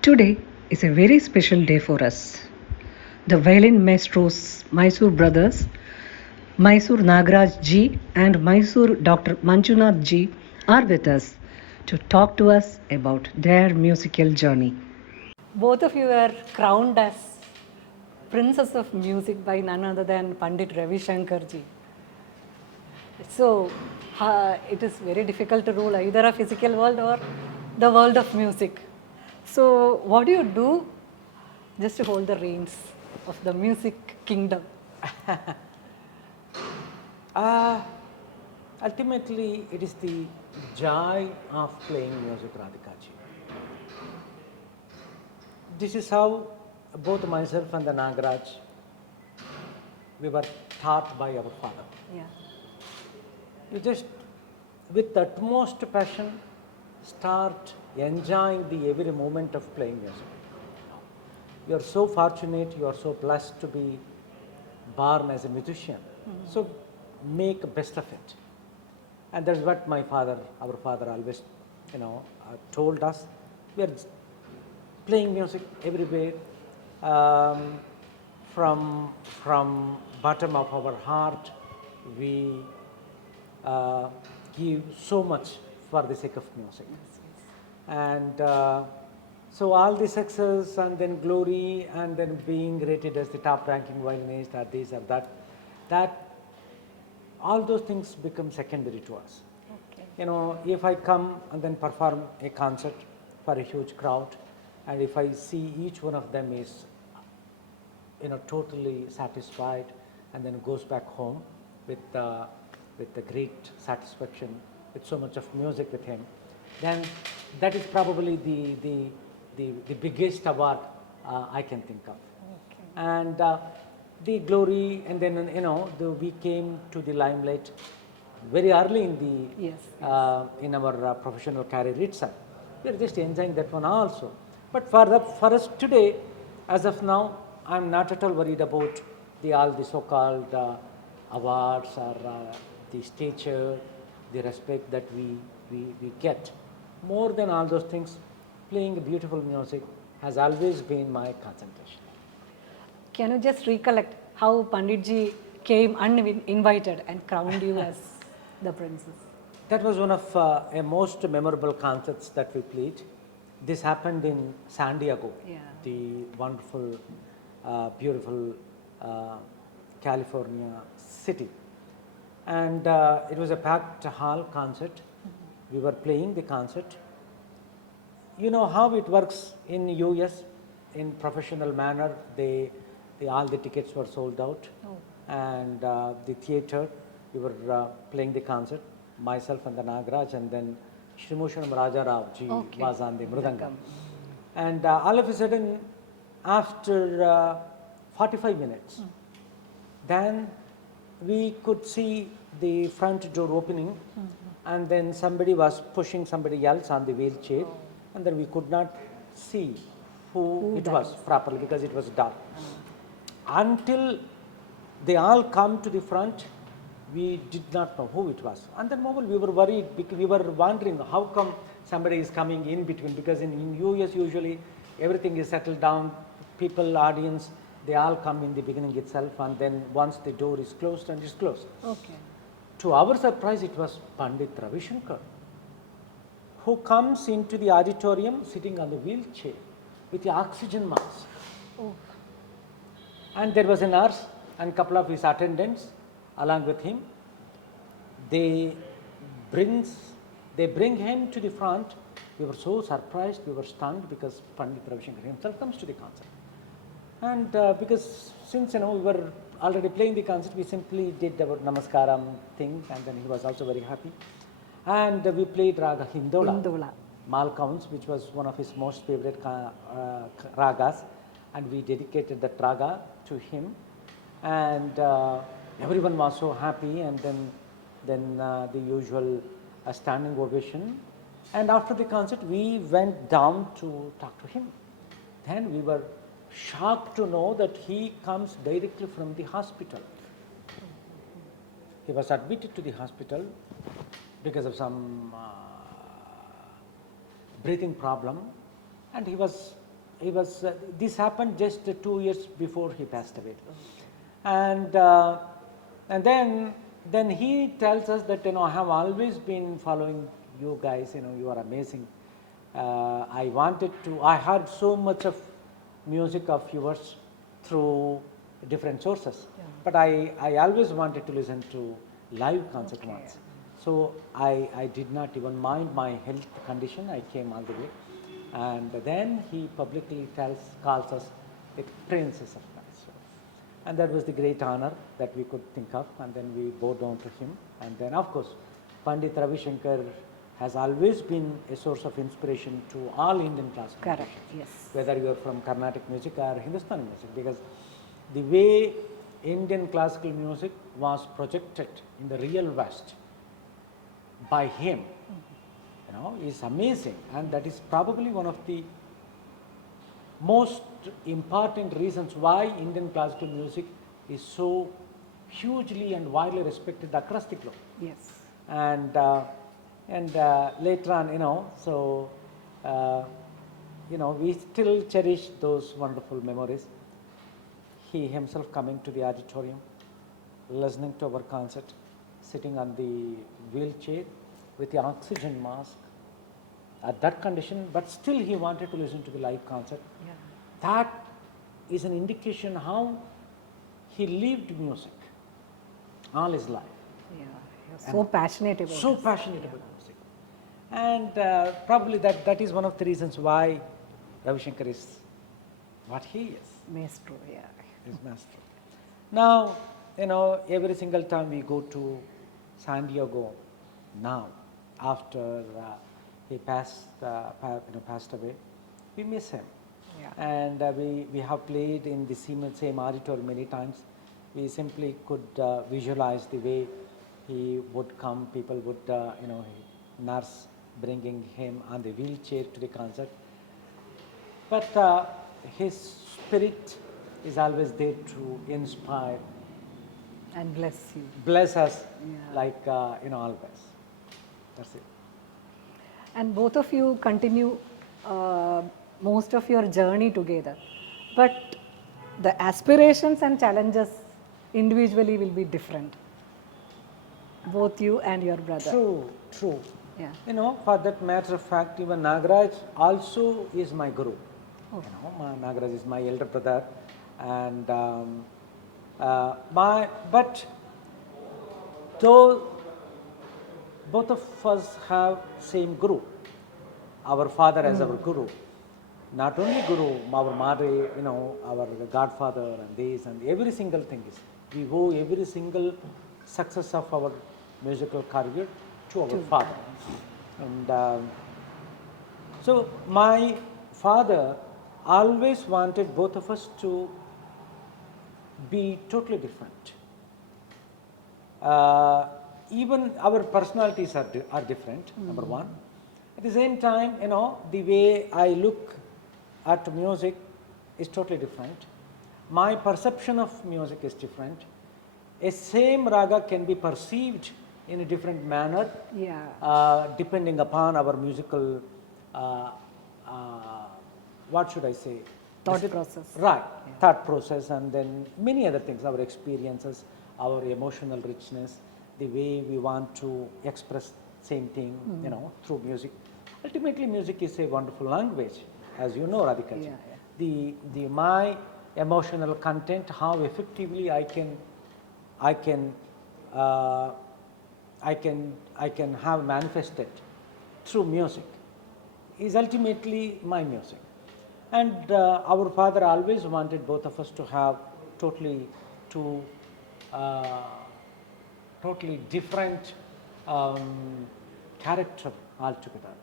Today is a very special day for us. The violin maestros Mysore Brothers, Mysore Nagaraj ji and Mysore Dr.Manjunath ji are with us to talk to us about their musical journey. Both of you are crowned as Princess of Music by none other than Pandit Ravi Shankar ji. So, it is very difficult to rule either a physical world or the world of music. So, what do you do just to hold the reins of the music kingdom? Ultimately, it is the joy of playing music, Radhikaji. This is how both myself and the Nagaraj, we were taught by our father. Yeah. You just, with utmost passion, start enjoying the every moment of playing music. You are so fortunate, you are so blessed to be born as a musician. So make best of it. And that's what my father, our father always, told us. We are playing music everywhere, from bottom of our heart. We give so much for the sake of music. And so all the success and then glory and then being rated as the top ranking violinist or this or that all those things become secondary to us. Okay. If I come and then perform a concert for a huge crowd, and if I see each one of them is, totally satisfied, and then goes back home with the great satisfaction, with so much of music with him, then that is probably the biggest award I can think of. Okay. And the glory, and then we came to the limelight very early in the in our professional career itself. We are just enjoying that one also. But for us today, as of now, I'm not at all worried about all the so-called awards or the stature, the respect that we get. More than all those things, playing beautiful music has always been my concentration. Can you just recollect how Panditji came uninvited and crowned you as the princess? That was one of a most memorable concerts that we played. This happened in San Diego, the wonderful, beautiful California city. And it was a packed hall concert. We were playing the concert. You know how it works in US in professional manner. All the tickets were sold out. Oh. And the theater, we were playing the concert, myself and the Nagaraj, and then Shrimushanam Raja Rao ji was on the Mridangam. And all of a sudden, after 45 minutes, then we could see the front door opening, and then somebody was pushing somebody else on the wheelchair, and then we could not see who it was properly because it was dark. Until they all come to the front, we did not know who it was. And then moment we were worried because we were wondering how come somebody is coming in between, because in US usually everything is settled down, people, audience, they all come in the beginning itself, and then once the door is closed and it's closed. Okay. To our surprise, it was Pandit Ravi Shankar, who comes into the auditorium sitting on the wheelchair with the oxygen mask. Oh. And there was a nurse and a couple of his attendants along with him. They bring him to the front. We were so surprised, we were stunned, because Pandit Ravi Shankar himself comes to the concert. And because since we were already playing the concert, we simply did our namaskaram thing, and then he was also very happy. And we played Raga Hindola. Malcounts, which was one of his most favorite ragas, and we dedicated that raga to him. And everyone was so happy, and then the usual standing ovation. And after the concert, we went down to talk to him. Then we were shocked to know that he comes directly from the hospital. He was admitted to the hospital because of some breathing problem, and he was he was. This happened just 2 years before he passed away, and then he tells us that I have always been following you guys. You are amazing. I wanted to. I heard so much of music of yours through different sources, but I always wanted to listen to live concert once. So I did not even mind my health condition. I came all the way, and then he publicly calls us the princes of Mysore, and that was the great honor that we could think of. And then we bow down to him, and then of course, Pandit Ravi Shankar has always been a source of inspiration to all Indian classical Correct, musicians, yes. whether you are from Carnatic music or Hindustani music, because the way Indian classical music was projected in the real West by him, is amazing, and that is probably one of the most important reasons why Indian classical music is so hugely and widely respected across the globe. Yes. And later on, we still cherish those wonderful memories. He himself coming to the auditorium, listening to our concert, sitting on the wheelchair with the oxygen mask at that condition, but still he wanted to listen to the live concert. Yeah. That is an indication how he lived music all his life. Yeah. You're so passionate about So this. passionate about music. And probably that is one of the reasons why Ravi Shankar is what he is. Maestro, yeah. His master. Now, every single time we go to San Diego now, after he passed away, we miss him. Yeah. And we have played in the same auditorium many times. We simply could visualize the way he would come, people would, nurse bringing him on the wheelchair to the concert. But his spirit is always there to inspire, And bless you. bless us, Yeah. always. That's it. And both of you continue most of your journey together. But the aspirations and challenges individually will be different. Both you and your brother. True. Yeah. For that matter of fact, even Nagaraj also is my guru. Oh. Nagaraj is my elder brother, and but though both of us have same guru, our father as our guru. Not only guru, our mother, our godfather, and this and every single thing is. We owe every single success of our musical career to our father. And so my father always wanted both of us to be totally different. Even our personalities are different, number one. At the same time, the way I look at music is totally different. My perception of music is different. A same raga can be perceived in a different manner, depending upon our musical, what should I say? Thought process. Right, thought process, and then many other things, our experiences, our emotional richness, the way we want to express same thing, through music. Ultimately, music is a wonderful language, as you know, Radhika ji. The my emotional content, how effectively I can have manifested through music, is ultimately my music. And our father always wanted both of us to have totally different character altogether.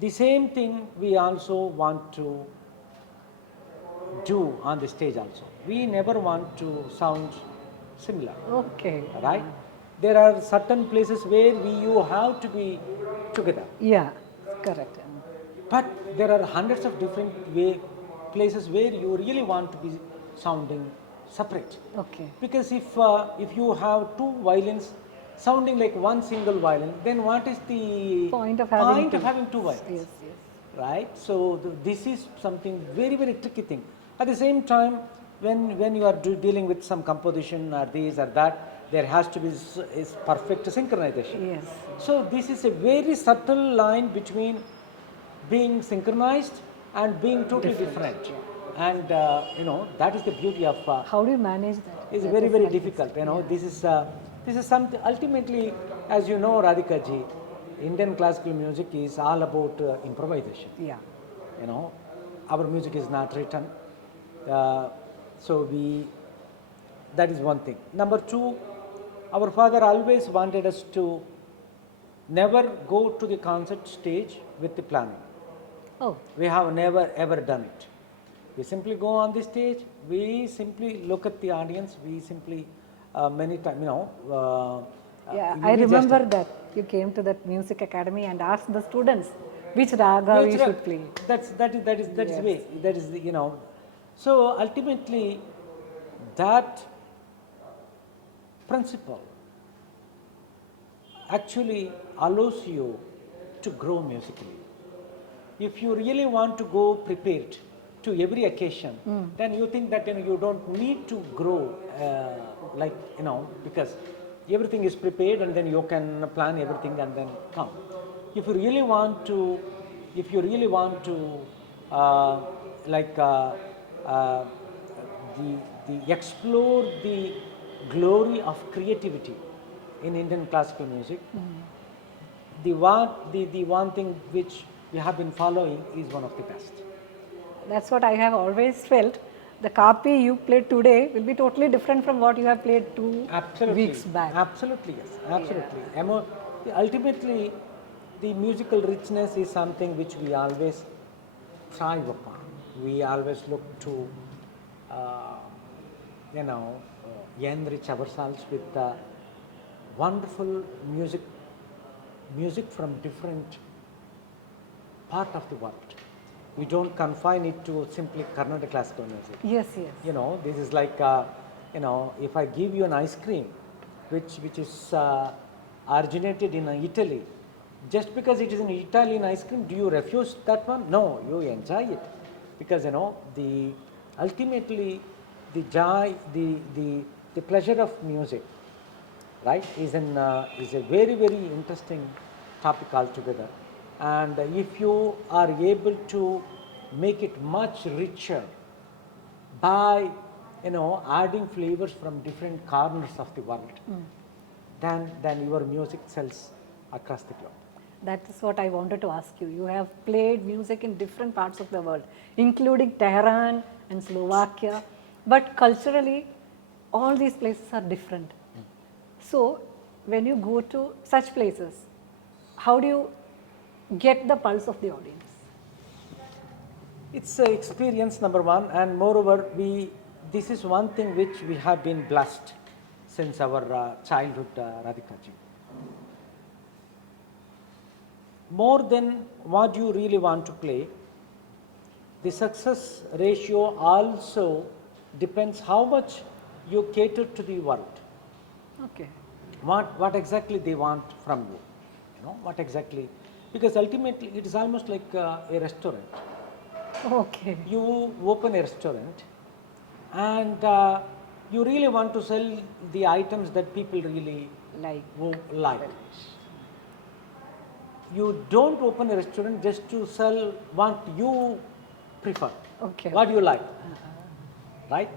The same thing we also want to do on the stage also. We never want to sound similar. Okay. Right? There are certain places where you have to be together. Yeah, correct. But there are hundreds of different places where you really want to be sounding separate. Okay. Because if you have two violins sounding like one single violin, then what is the Point of having two two violins? Yes. right? So this is something very, very tricky thing. At the same time, when you are dealing with some composition or this or that, there has to be is perfect synchronization. Yes. So this is a very subtle line between being synchronized and being totally different. And that is the beauty of How do you manage that? is That very, is very like difficult. it's- This is something ultimately, as you know, Radhika ji, Indian classical music is all about improvisation. Yeah. Our music is not written, uh, so that is one thing. Number two, our father always wanted us to never go to the concert stage with the planning. Oh, We have never ever done it. We simply go on the stage, we simply look at the audience, we simply many times, yeah. we I just- remember that you came to that music academy and asked the students which raga we should play. That is the way. That is the. So ultimately, that principle actually allows you to grow musically. If you really want to go prepared to every occasion, then you think that you don't need to grow because everything is prepared and then you can plan everything and then come. If you really want to, uh, like uh, the explore the glory of creativity in Indian classical music, the one thing which we have been following is one of the best. That's what I have always felt. The copy you played today will be totally different from what you have played 2 weeks back. Absolutely, yes, absolutely. Ultimately, the musical richness is something which we always thrive upon. We always look to, uh, enrich ourselves with wonderful music from different part of the world. We don't confine it to simply Carnatic classical music. Yes, yes. This is like, if I give you an ice cream, which is originated in Italy, just because it is an Italian ice cream, do you refuse that one? No, you enjoy it, because the ultimately the joy, the pleasure of music, right, is a very, very interesting topic altogether. And if you are able to make it much richer by adding flavors from different corners of the world, then your music sells across the globe. That is what I wanted to ask you. You have played music in different parts of the world, including Tehran and Slovakia, but culturally, all these places are different. So, when you go to such places, how do you get the pulse of the audience? It's an experience, number one, and moreover, this is one thing which we have been blessed since our childhood, Radhika ji. More than what you really want to play, the success ratio also depends how much you cater to the world. Okay. What exactly they want from you, what exactly, because ultimately it is almost like a restaurant. Okay. You open a restaurant and you really want to sell the items that people really like. You don't open a restaurant just to sell what you prefer, Okay. what you like, right?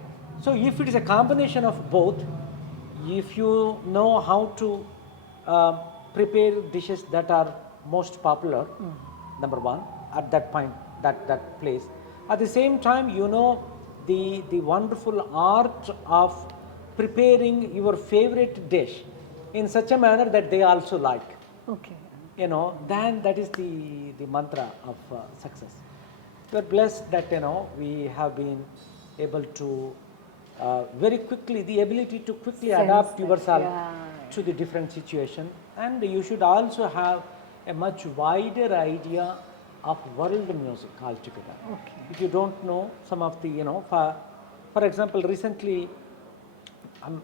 So if it is a combination of both, if you know how to prepare dishes that are most popular, number one, at that point, that place. At the same time, the wonderful art of preparing your favorite dish in such a manner that they also like. Okay. Then that is the mantra of success. We are blessed that we have been able to very quickly, the ability to quickly adapt yourself to the different situation, and you should also have a much wider idea of world music altogether. Okay. If you don't know some of the, for example, recently,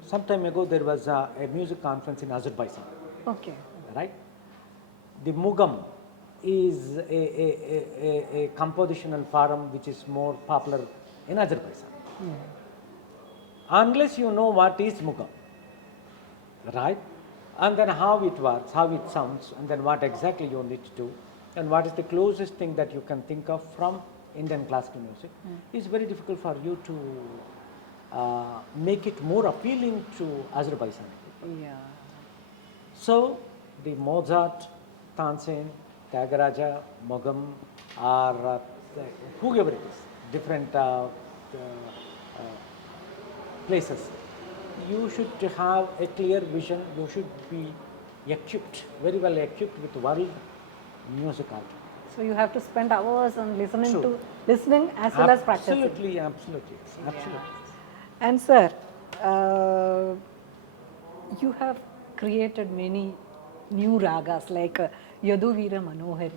some time ago, there was a music conference in Azerbaijan. Okay. Right? The Mugam is a compositional form which is more popular in Azerbaijan. Unless you know what is Mugam, right? And then how it works, how it sounds, and then what exactly you need to do, and what is the closest thing that you can think of from Indian classical music, is very difficult for you to make it more appealing to Azerbaijan. Yeah. So the Mozart, Tansen, Tyagaraja, Mogam, or whoever it is, different places, you should have a clear vision. You should be equipped, very well equipped with world music art. So you have to spend hours on listening True. as well as practicing. Absolutely, absolutely, yes, absolutely. And sir, you have created many new ragas like Yadu Veera Manohari.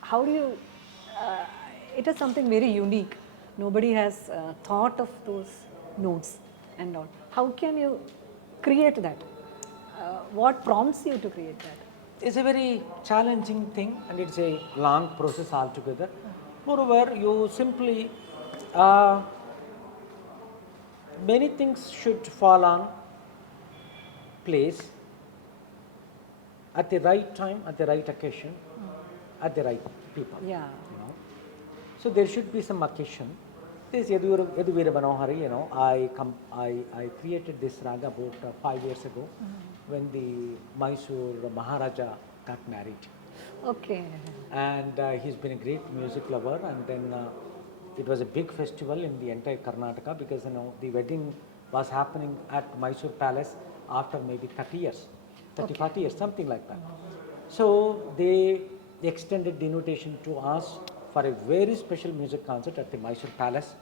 How do you, it is something very unique. Nobody has thought of those notes and all. How can you create that? What prompts you to create that? It's a very challenging thing, and it's a long process altogether. Moreover, you simply many things should fall on place at the right time, at the right occasion, at the right people. Yeah. You know, so there should be some occasion. This Yaduvira Manohari, you know, I created this raga about 5 years ago when the Mysore Maharaja got married. Okay. And he's been a great music lover, and then it was a big festival in the entire Karnataka, because you know the wedding was happening at Mysore Palace after maybe 30 years, 40 years, something like that. So they extended the invitation to us for a very special music concert at the Mysore Palace,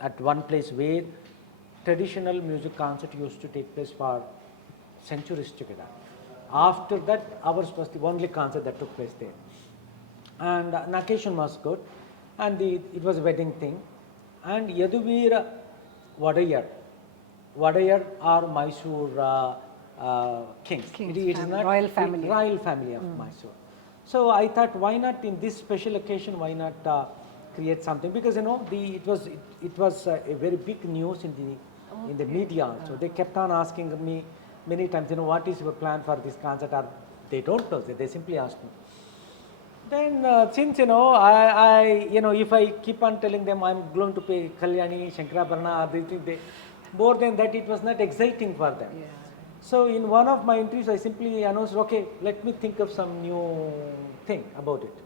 at one place where traditional music concert used to take place for centuries together. After that, ours was the only concert that took place there. And an occasion was good, and it was a wedding thing. And Yaduvira Vadayar are Mysore kings. It is not royal family. Royal family of Mysore. So I thought, why not in this special occasion? Why not create something? Because you know it was a very big news in the media. So they kept on asking me many times, you know, what is your plan for this concert? Or they don't know. They simply ask me. Then since you know, if I keep on telling them I'm going to pay Kalyani, Shankarabharana, more than that, it was not exciting for them. Yeah. So in one of my interviews, I simply announced, okay, let me think of some new thing about it.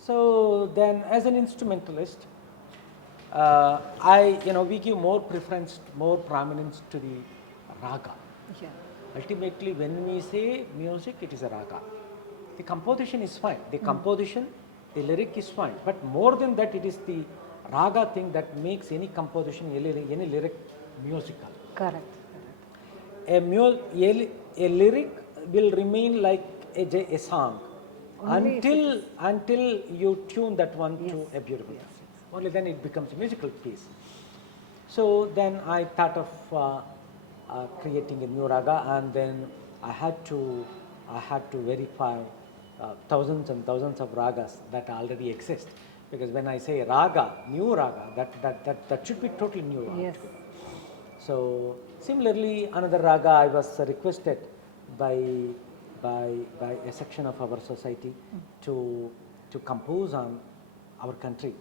So then, as an instrumentalist, we give more preference, more prominence to the raga. Yeah. Ultimately, when we say music, it is a raga. The composition is fine. The composition, the lyric is fine. But more than that, it is the raga thing that makes any composition, any lyric musical. Correct. A lyric will remain like a song until you tune that one to a beautiful. Yes. Only then it becomes a musical piece. So then I thought of creating a new raga, and then I had to verify thousands and thousands of ragas that already exist. Because when I say raga, new raga, that should be totally new raga. Yes. So similarly, another raga I was requested by a section of our society to compose on our country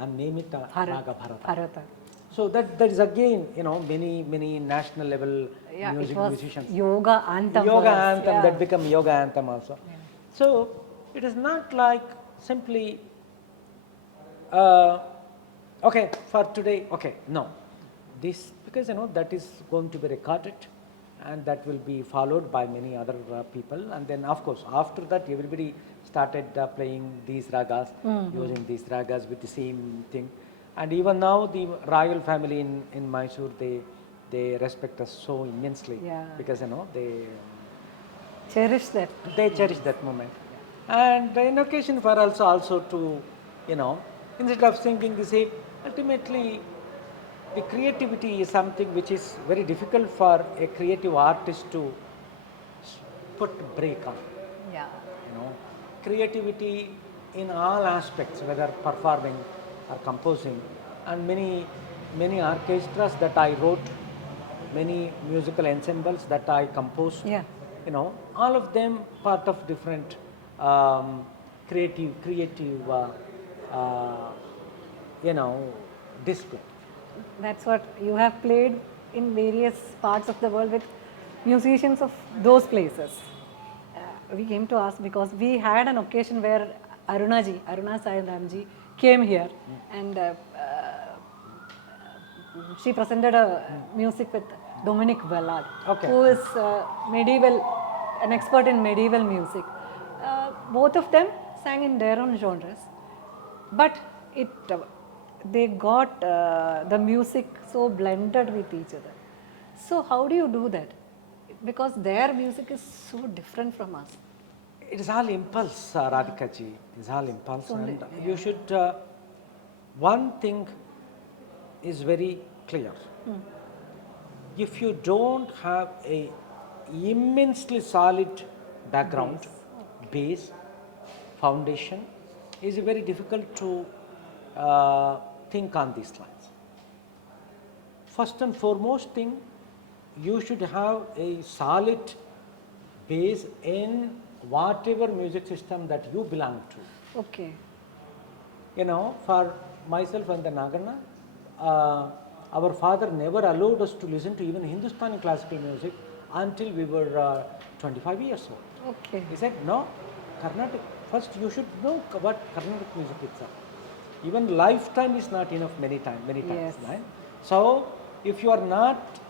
and name it Raga Bharata. So that is again, you know, many national level music musicians. Yoga anthem. That become yoga anthem also. Yeah. So it is not like simply okay for today. Okay, no. This, because you know that is going to be recorded, and that will be followed by many other people, and then of course after that everybody started playing these ragas, using these ragas with the same thing, and even now the royal family in Mysore, they respect us so immensely, because you know they cherish that. They cherish that moment, and in occasion for also to, you know, instead of singing, they say ultimately. The creativity is something which is very difficult for a creative artist to put break on. Yeah. You know, creativity in all aspects, whether performing or composing, and many orchestras that I wrote, many musical ensembles that I composed. Yeah. You know, all of them part of different creative you know, discipline. That's what you have played in various parts of the world with musicians of those places. We came to ask because we had an occasion where Aruna Sayanamji came here and she presented a music with Dominic Vellard, Okay. who is an expert in medieval music. Both of them sang in their own genres, but they got the music so blended with each other. So how do you do that? Because their music is so different from us. It is all impulse, Radhika ji. It's all impulse, Only, and you should. One thing is very clear. If you don't have a immensely solid background, base, foundation, it is very difficult to think on these lines. First and foremost thing, you should have a solid base in whatever music system that you belong to. Okay. You know, for myself and the Nagarna, our father never allowed us to listen to even Hindustani classical music until we were 25 years old. Okay. He said, no, Carnatic, first you should know what Carnatic music is. Even lifetime is not enough many times, Yes. right? So, if you are not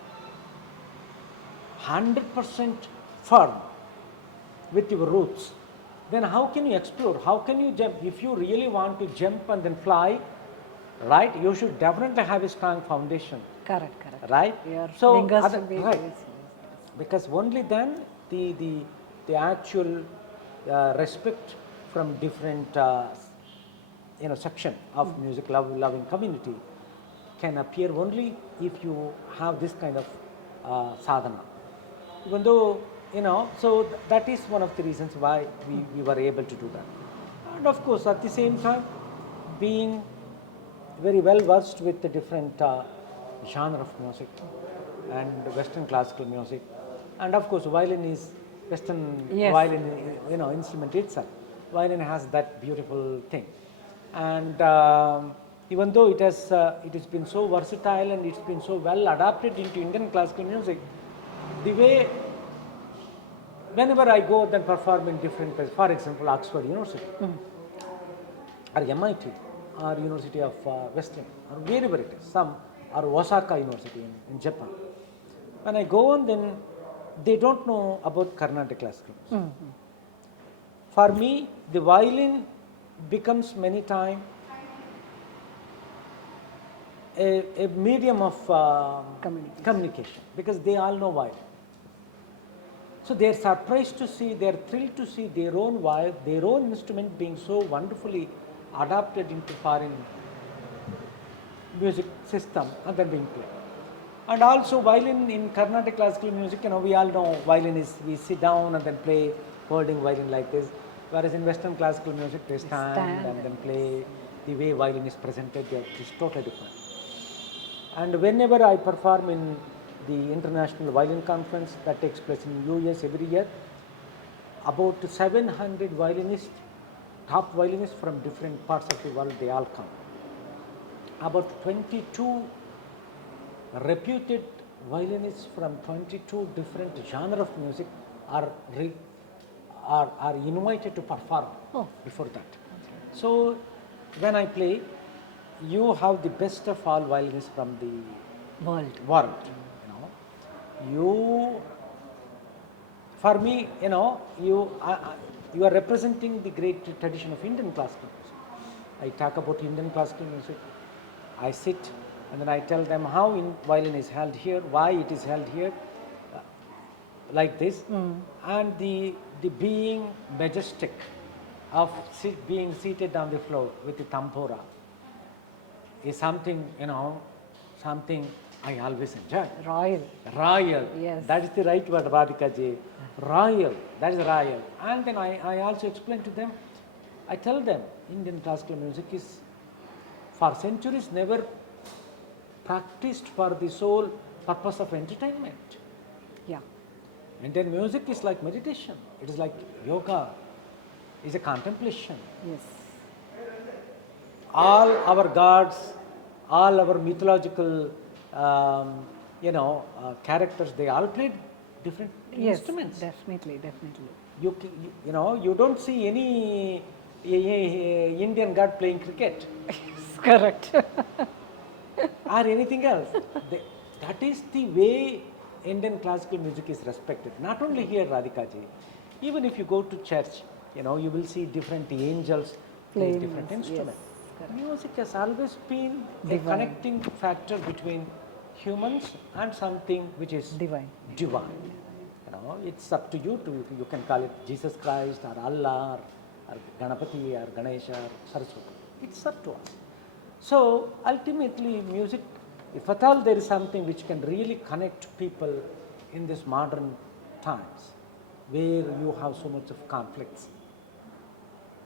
100% firm with your roots, then how can you explore? How can you jump? If you really want to jump and then fly, right, you should definitely have a strong foundation, Correct, correct. right? Your So, fingers should be right, very- because only then the actual respect from different section of music loving community can appear only if you have this kind of sadhana. Even though, so that is one of the reasons why we were able to do that. And of course, at the same time, being very well versed with the different genre of music and Western classical music, and of course, violin is Western Yes. violin, instrument itself. Violin has that beautiful thing, and even though it has been so versatile and it's been so well adapted into Indian classical music, the way whenever I go then perform in different places, for example, Oxford University or MIT or University of Western or wherever it is, some or Osaka University in Japan. When I go on, then they don't know about Carnatic classical music. For me, the violin becomes many times a medium of communication because they all know violin. So they are surprised to see, they are thrilled to see their own their own instrument being so wonderfully adapted into foreign music system and then being played. And also violin in Carnatic classical music, we all know violin is, we sit down and then play holding violin like this, whereas in Western classical music they stand and then play. The way violin is presented, it is totally different. And whenever I perform in the International Violin Conference that takes place in US every year, about 700 violinists, top violinists from different parts of the world, they all come. About 22 reputed violinists from 22 different genres of music are invited to perform before that. So when I play, you have the best of all violinists from the world. For me, you are representing the great tradition of Indian classical music. I talk about Indian classical music. I sit and then I tell them how violin is held here, why it is held here, like this, and the being majestic of being seated on the floor with the tambura is something, something I always enjoy. Royal. Royal. Yes. That is the right word, Radhika ji. Royal. That is royal. And then I also explain to them, I tell them, Indian classical music is for centuries never practiced for the sole purpose of entertainment. Yeah. Indian music is like meditation. It is like yoga. It's a contemplation. Yes. All our gods, all our mythological, characters, they all played different Yes. instruments. Definitely. Definitely. You don't see any Indian god playing cricket Correct. or anything else. That is the way Indian classical music is respected. Not only here, Radhika ji, even if you go to church, you will see different angels playing Playing different yes, instruments. correct. Music has always been a Divine. connecting factor between humans and something which is Divine. divine. It's up to you you can call it Jesus Christ or Allah or Ganapati or Ganesha or Saraswati. It's up to us. So ultimately music, if at all there is something which can really connect people in this modern times where you have so much of conflicts,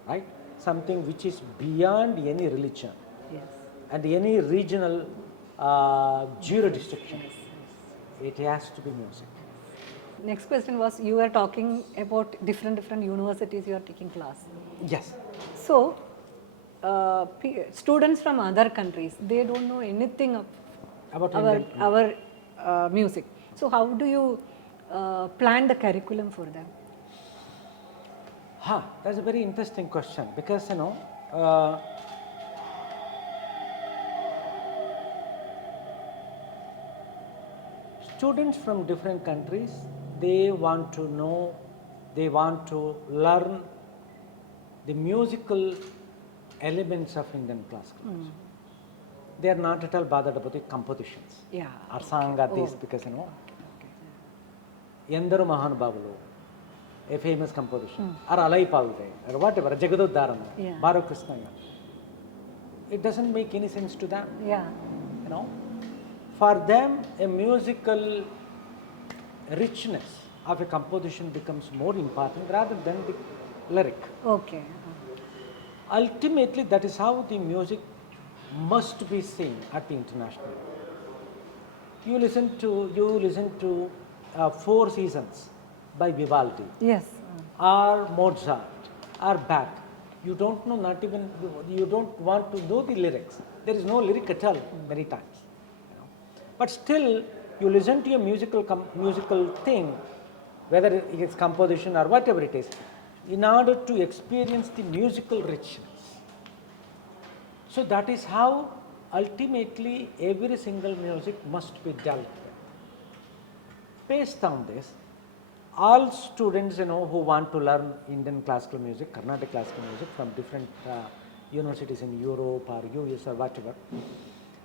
right? Something which is beyond any religion Yes. and any regional jurisdiction, it has to be music. Next question was, you were talking about different universities you are taking class. Yes. So, students from other countries, they don't know anything of About our music. So, how do you plan the curriculum for them? That's a very interesting question because students from different countries, they want to know, they want to learn the musical elements of Indian classical music. They are not at all bothered about the compositions Yeah. or song or this because Yendaru Mahanubhavulu, a famous composition, or Alai Pavude, or whatever, Jagadudharana, Yeah. Baru Krishnaya. It doesn't make any sense to them. Yeah. For them, a musical richness of a composition becomes more important rather than the lyric. Okay. Ultimately, that is how the music must be seen at the international level. You listen to Four Seasons by Vivaldi Yes. or Mozart or Bach. You don't know, you don't want to know the lyrics. There is no lyric at all many times. But still, you listen to a musical thing, whether it is composition or whatever it is, in order to experience the musical richness. So that is how ultimately every single music must be dealt with. Based on this, all students who want to learn Indian classical music, Carnatic classical music from different universities in Europe or US or whatever,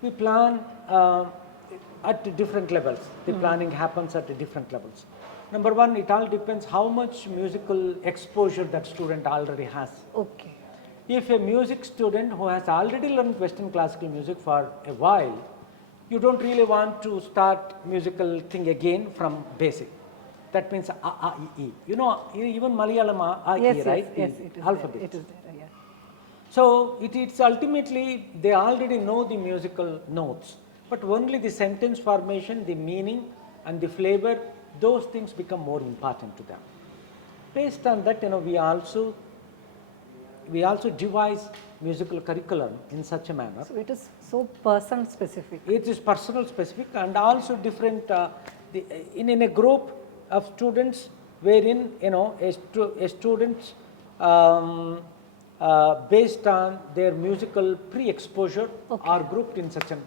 we plan at different levels. The planning happens at different levels. Number one, it all depends how much musical exposure that student already has. Okay. If a music student who has already learned Western classical music for a while, you don't really want to start musical thing again from basic. That means A, A, I, E. Even Malayalam A, I, Yes, E, right? yes, The it is alphabet. there. It is there, yeah. So it's ultimately, they already know the musical notes, but only the sentence formation, the meaning and the flavor, those things become more important to them. Based on that, we also devise musical curriculum in such a manner. So it is so person specific. It is personal specific and also different, in a group of students wherein, a student based on their musical pre-exposure are grouped in certain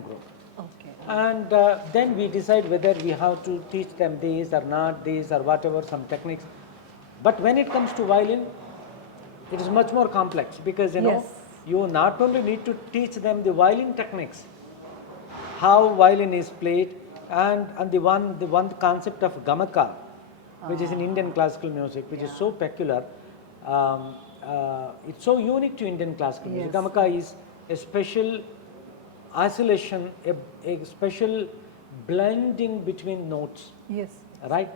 group. Okay. And then we decide whether we have to teach them this or not, this or whatever, some techniques. But when it comes to violin, it is much more complex because Yes. you not only need to teach them the violin techniques, how violin is played, and the one concept of gamaka, which is in Indian classical music, which is so peculiar. It's so unique to Indian classical music. Yes. Gamaka is a special oscillation, a special blending between notes, Yes. right?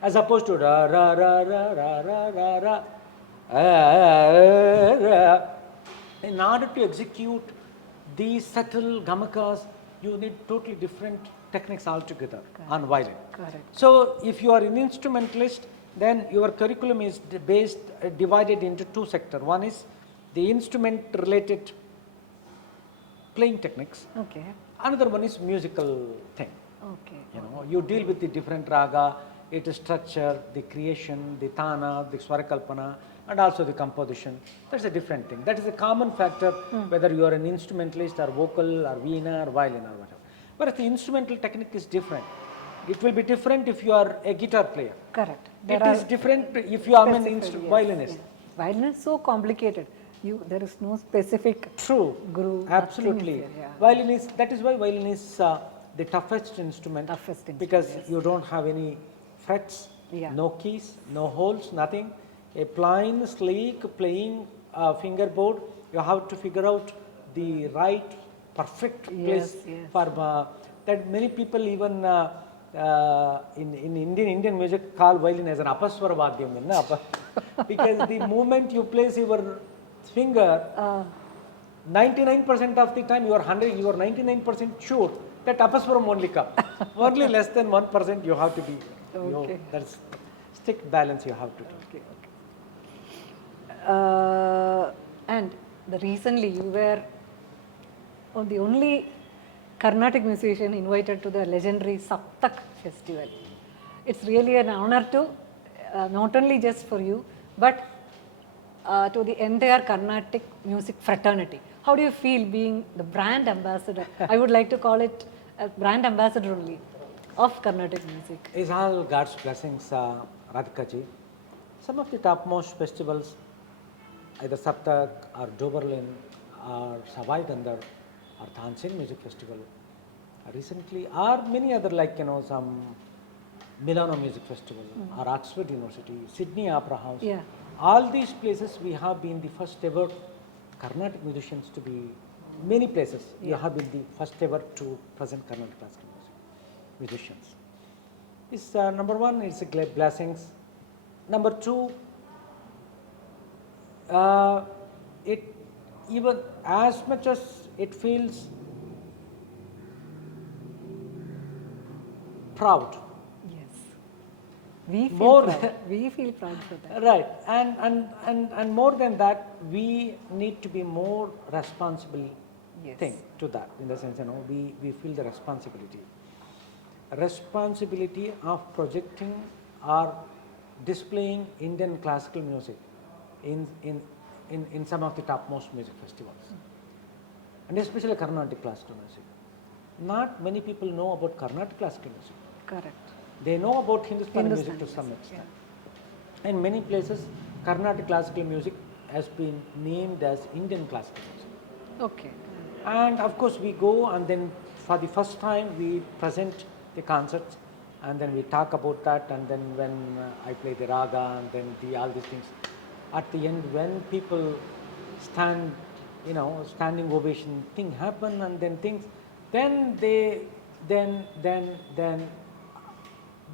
As opposed to ra ra ra ra ra ra ra ra. In order to execute these subtle gamakas, you need totally different techniques altogether on violin. Correct. So, if you are an instrumentalist, then your curriculum is divided into two sectors. One is the instrument related playing techniques. Okay. Another one is musical thing. Okay. You deal with the different raga, its structure, the creation, the tana, the swarakalpana, and also the composition. That's a different thing. That is a common factor whether you are an instrumentalist or vocal or veena or violin or whatever. Whereas the instrumental technique is different. It will be different if you are a guitar player. Correct. It is different if you are an Specific, yes, violinist. yes. Violin is so complicated. There is no specific True. groove. Absolutely. Violin is, that is why violin is the toughest instrument. Because you don't have any frets, no keys, no holes, nothing. A plain, sleek playing fingerboard. You have to figure out the right, perfect place for that. Many people even in Indian music call violin as an apaswara vadyam, because the moment you place your finger, 99% of the time you are 99% sure that apaswaram only come. Only less than 1% you have to be. That's strict balance you have to do. And recently you were the only Carnatic musician invited to the legendary Saptak festival. It's really an honor to, not only just for you, but to the entire Carnatic music fraternity. How do you feel being the brand ambassador? I would like to call it a brand ambassador only of Carnatic music. It's all God's blessings, Radhikaji. Some of the topmost festivals, either Saptak or Doberlin or Savai Dandar or Tansing Music Festival recently, or many other like some Milano Music Festival or Oxford University, Sydney Opera House. All these places we have been the first ever Carnatic musicians to be, many places you have been the first ever to present Carnatic classical music musicians. It's number one, it's a blessings. Number two, it even as much as it feels proud. We feel More proud. We feel proud for that. Right, and more than that, we need to be more responsible thing to that, in the sense, we feel the responsibility of projecting or displaying Indian classical music in some of the topmost music festivals, and especially Carnatic classical music. Not many people know about Carnatic classical music. Correct. They know about Hindustani music to some extent. In many places, Carnatic classical music has been named as Indian classical music. Okay. And of course, we go and then for the first time we present the concerts, and then we talk about that, and then when I play the raga and then all these things. At the end, when people stand, standing ovation thing happen, and then things, then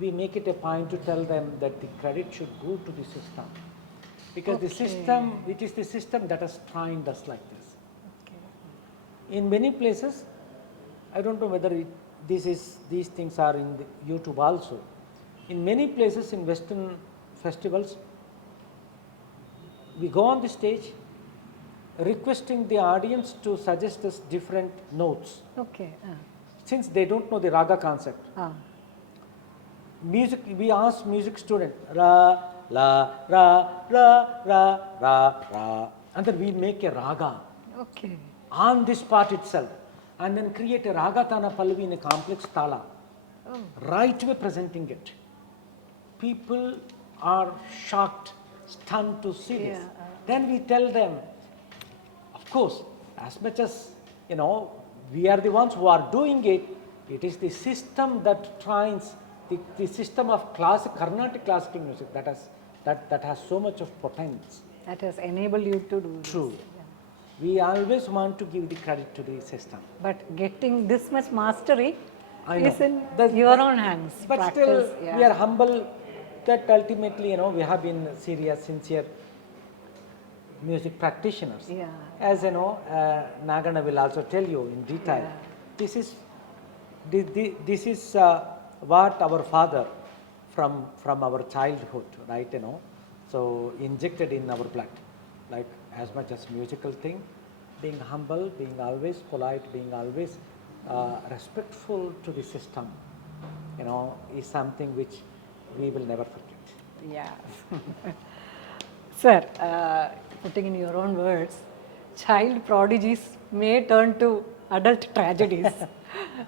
we make it a point to tell them that the credit should go to the system, because the system, it is the system that has trained us like this. In many places, I don't know whether these things are in the YouTube also. In many places in Western festivals, we go on the stage requesting the audience to suggest us different notes. Since they don't know the raga concept. Music, we ask music student, ra, la, ra, ra, ra, ra, ra, and then we make a raga on this part itself, and then create a raga tana pallavi in a complex tala, right way presenting it. People are shocked, stunned to see this. Then we tell them, of course, as much as we are the ones who are doing it, it is the system that trains. The system of Carnatic classical music that has that has so much of potential. That has enabled you to do True. this. Yeah. We always want to give the credit to the system. But getting this much mastery I know. is in That's- your that- own hands. But Practice, still, yeah. we are humble that ultimately, we have been serious, sincere music practitioners. Yeah. As Nagana will also tell you in detail. Yeah. This is this is what our father from our childhood, right? So injected in our blood, like as much as musical thing, being humble, being always polite, being always respectful to the system, is something which we will never forget. Yeah. Sir, putting in your own words, child prodigies may turn to adult tragedies.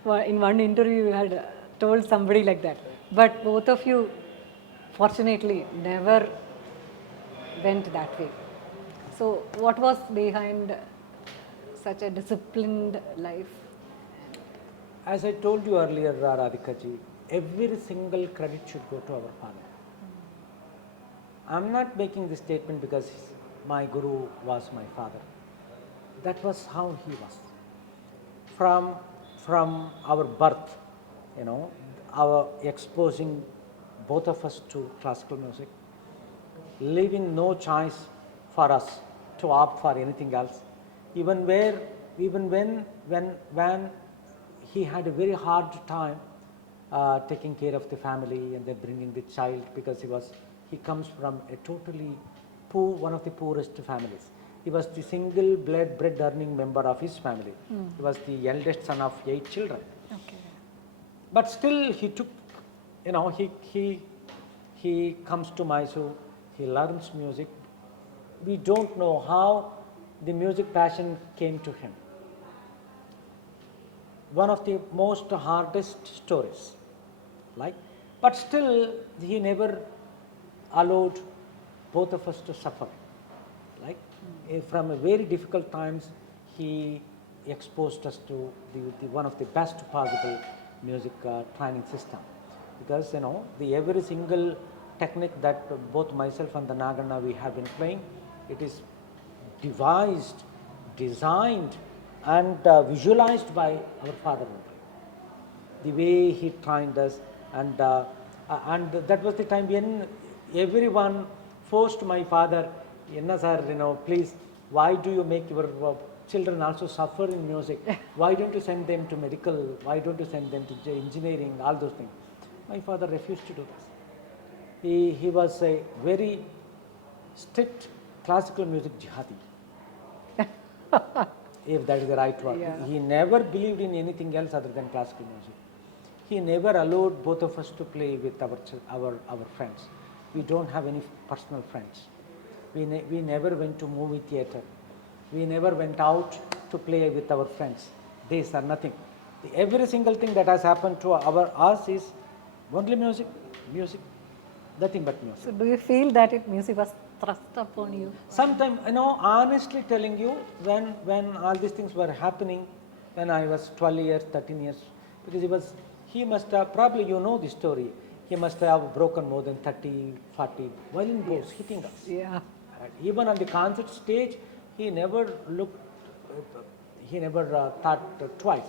In one interview, you had told somebody like that. But both of you, fortunately, never went that way. So, what was behind such a disciplined life? As I told you earlier, Radhika ji, every single credit should go to our father. I'm not making this statement because my guru was my father. That was how he was. From our birth, our exposing both of us to classical music, leaving no choice for us to opt for anything else. Even when he had a very hard time taking care of the family and then bringing the child, because he comes from a totally poor, one of the poorest families. He was the single bread earning member of his family. He was the eldest son of 8 children. Okay. But still he took, he comes to Mysore, he learns music. We don't know how the music passion came to him. One of the most hardest stories, but still he never allowed both of us to suffer. From a very difficult times, he exposed us to the one of the best possible music training system, because the every single technique that both myself and the Nagana we have been playing, it is devised, designed and visualized by our father only. The way he trained us, and that was the time when everyone forced my father, sir, please, why do you make your children also suffer in music? Why don't you send them to medical? Why don't you send them to engineering? All those things. My father refused to do this. He was a very strict classical music jihadi, if that is the right word. Yeah. He never believed in anything else other than classical music. He never allowed both of us to play with our friends. We don't have any personal friends. We never went to movie theatre. We never went out to play with our friends. These are nothing. Every single thing that has happened to us is only music, nothing but music. So, do you feel that music was thrust upon you? Sometimes, honestly telling you, when all these things were happening, when I was 12 years, 13 years, because he must have, probably the story, he must have broken more than 30, 40 violin bows hitting us. Yeah. Even on the concert stage, he never thought twice.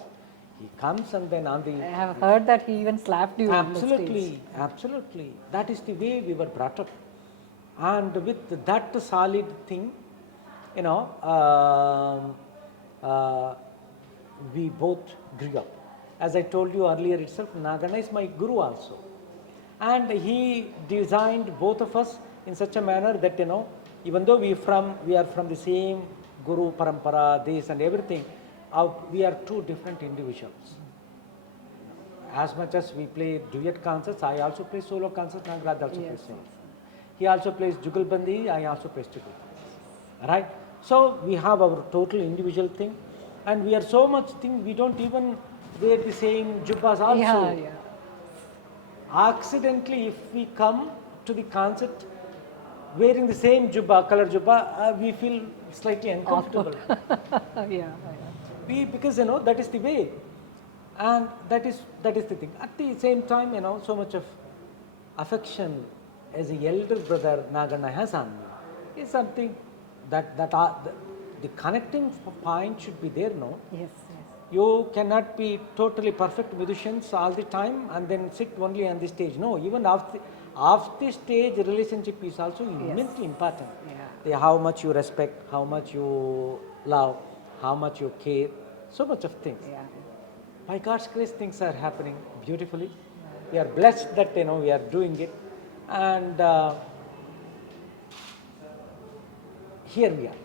He comes and then on the... I have heard that he even slapped you on the stage. Absolutely. That is the way we were brought up. And with that solid thing, we both grew up. As I told you earlier itself, Nagana is my guru also. And he designed both of us in such a manner that, even though we are from the same guru, parampara, this and everything, we are two different individuals. As much as we play duet concerts, I also play solo concerts, Nagaraj also plays solo. He also plays Jugalbandi, I also play Jugalbandi. Right? So we have our total individual thing, and we are so much thing, we don't even wear the same jubbas also. Yeah. Accidentally, if we come to the concert wearing the same jubba, color jubba, we feel slightly uncomfortable. Yeah. Because that is the way, and that is the thing. At the same time, so much of affection as a elder brother Nagana has on me is something the connecting point should be there, no? Yes, You cannot be totally perfect musicians all the time and then sit only on the stage. No, even off the stage relationship is also immensely important. How much you respect, how much you love, how much you care, so much of things. yeah. By God's grace, things are happening beautifully. We are blessed that we are doing it, and here we are.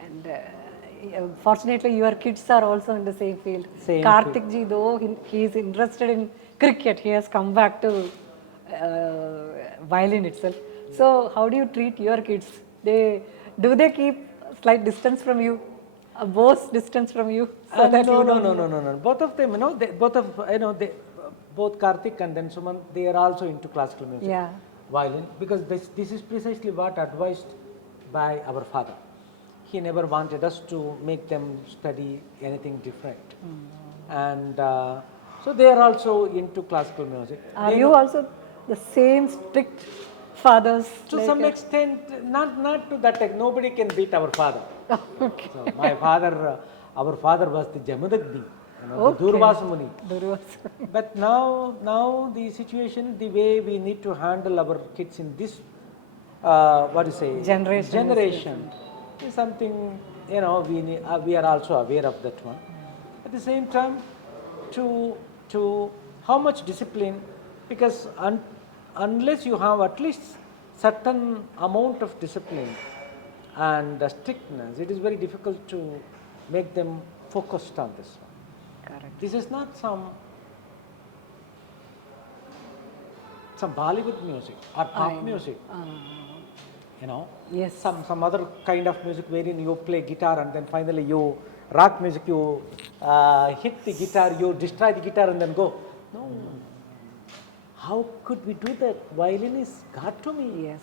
And fortunately, your kids are also in the same field. Same Karthik ji, though he is interested in cricket, he has come back to violin itself. So, how do you treat your kids? Do they keep slight distance from you, a boss distance from you, so that No, you no, don't no, no, no, no. Both of them, both Karthik and then Suman, they are also into classical music, Yeah. violin, because this is precisely what advised by our father. He never wanted us to make them study anything different, and so they are also into classical music. Are you also the same strict fathers? To some extent, not to that extent. Nobody can beat our father. Okay. So my father, our father was the Jamadagni, Okay. the Durvasa Muni. Durvasa. But now the situation, the way we need to handle our kids in this, what do you say, Generation is something, we are also aware of that one. At the same time, to how much discipline, because unless you have at least certain amount of discipline and strictness, it is very difficult to make them focused on this one. Correct. This is not some Bollywood music or pop music, Yes. some other kind of music wherein you play guitar and then finally you rock music, you hit the guitar, you destroy the guitar and then go. No. How could we do that? Violin is God to me. Yes.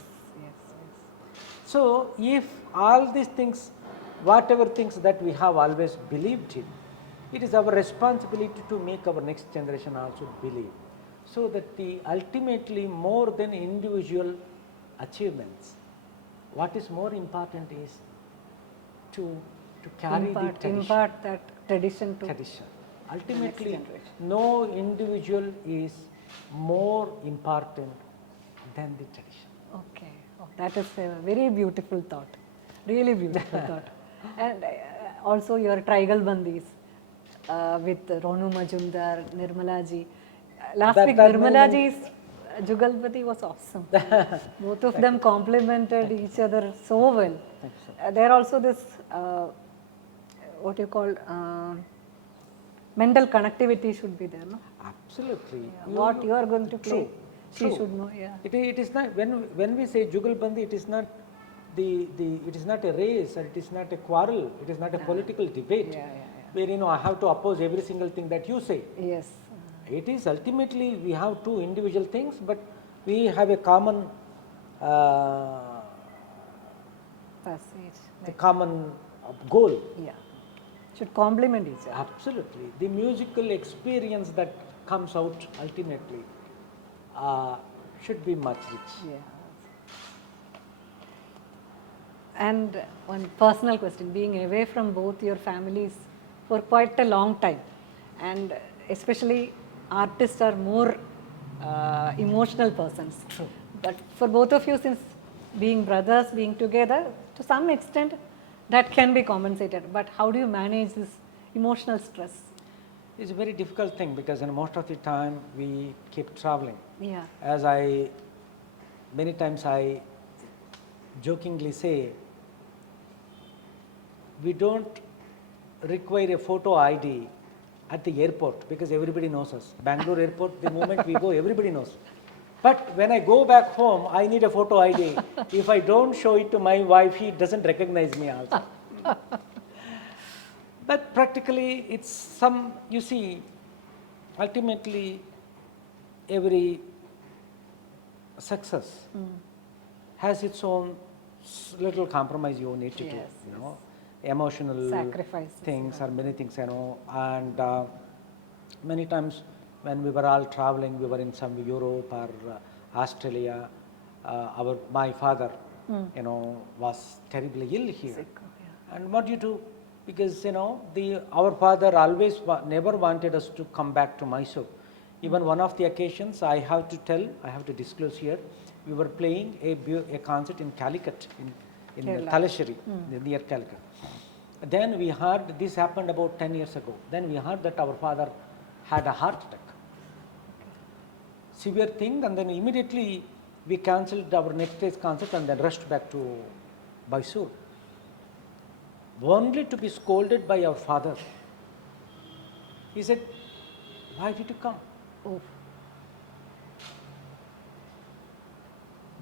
So if all these things, whatever things that we have always believed in, it is our responsibility to make our next generation also believe. So that ultimately more than individual achievements, what is more important is to carry the tradition. Impart that tradition to Tradition. Ultimately, generation. no individual is more important than the tradition. Okay. Oh, that is a very beautiful thought. Really beautiful thought. And also your Trigal Bandis with Ronu Majumdar, Nirmala ji. Last That- week that Nirmala ji's Jugalpati was awesome. Both of them complemented each other so well. There also this what you call mental connectivity should be there, no? Absolutely. What you are going to play, she True. should know. Yeah. It is not, when we say Jugalbandi, it is not it is not a race, or it is not a quarrel, it is not a political debate, where I have to oppose every single thing that you say. Yes. It is ultimately we have two individual things, but we have a common Passage. a common goal. Yeah. Should complement each other. Absolutely. The musical experience that comes out ultimately should be much rich. Yeah. And one personal question, being away from both your families for quite a long time, and especially artists are more emotional persons. True. But for both of you, since being brothers, being together, to some extent that can be compensated. But how do you manage this emotional stress? It's a very difficult thing because most of the time we keep traveling. Yeah. As many times I jokingly say, we don't require a photo ID at the airport because everybody knows us. Bangalore airport, the moment we go, everybody knows. But when I go back home, I need a photo ID. If I don't show it to my wife, she doesn't recognize me also. But practically, it's you see, ultimately, every success has its own little compromise you need to do, emotional Sacrifices, things or many things, and many times when we were all traveling, we were in some Europe or Australia, my father, was terribly ill here. Sick, yeah. And what do you do? Because our father always never wanted us to come back to Mysore. Even one of the occasions, I have to disclose here, we were playing a concert in Calicut, in Kerala. Thalassery, near Calicut. Then we heard, this happened about 10 years ago, then we heard that our father had a heart attack. Severe thing, and then immediately we cancelled our next day's concert and then rushed back to Mysore. Only to be scolded by our father. He said, "Why did you come?" Oh,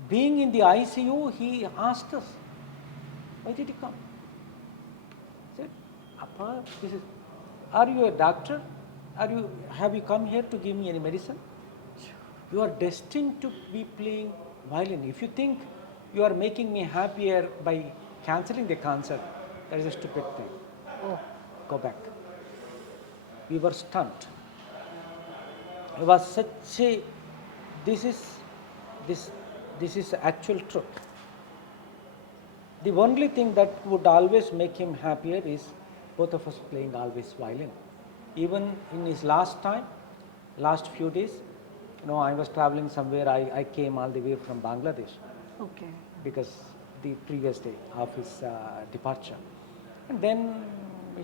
Being in the ICU, he asked us, "Why did you come?" I said, "Appa, are you a doctor? Have you come here to give me any medicine? You are destined to be playing violin. If you think you are making me happier by cancelling the concert, that is a stupid thing. oh, Go back." We were stunned. It was such a, this is actual truth. The only thing that would always make him happier is both of us playing always violin. Even in his last few days, I was traveling somewhere, I came all the way from Bangladesh okay. because the previous day of his departure. And then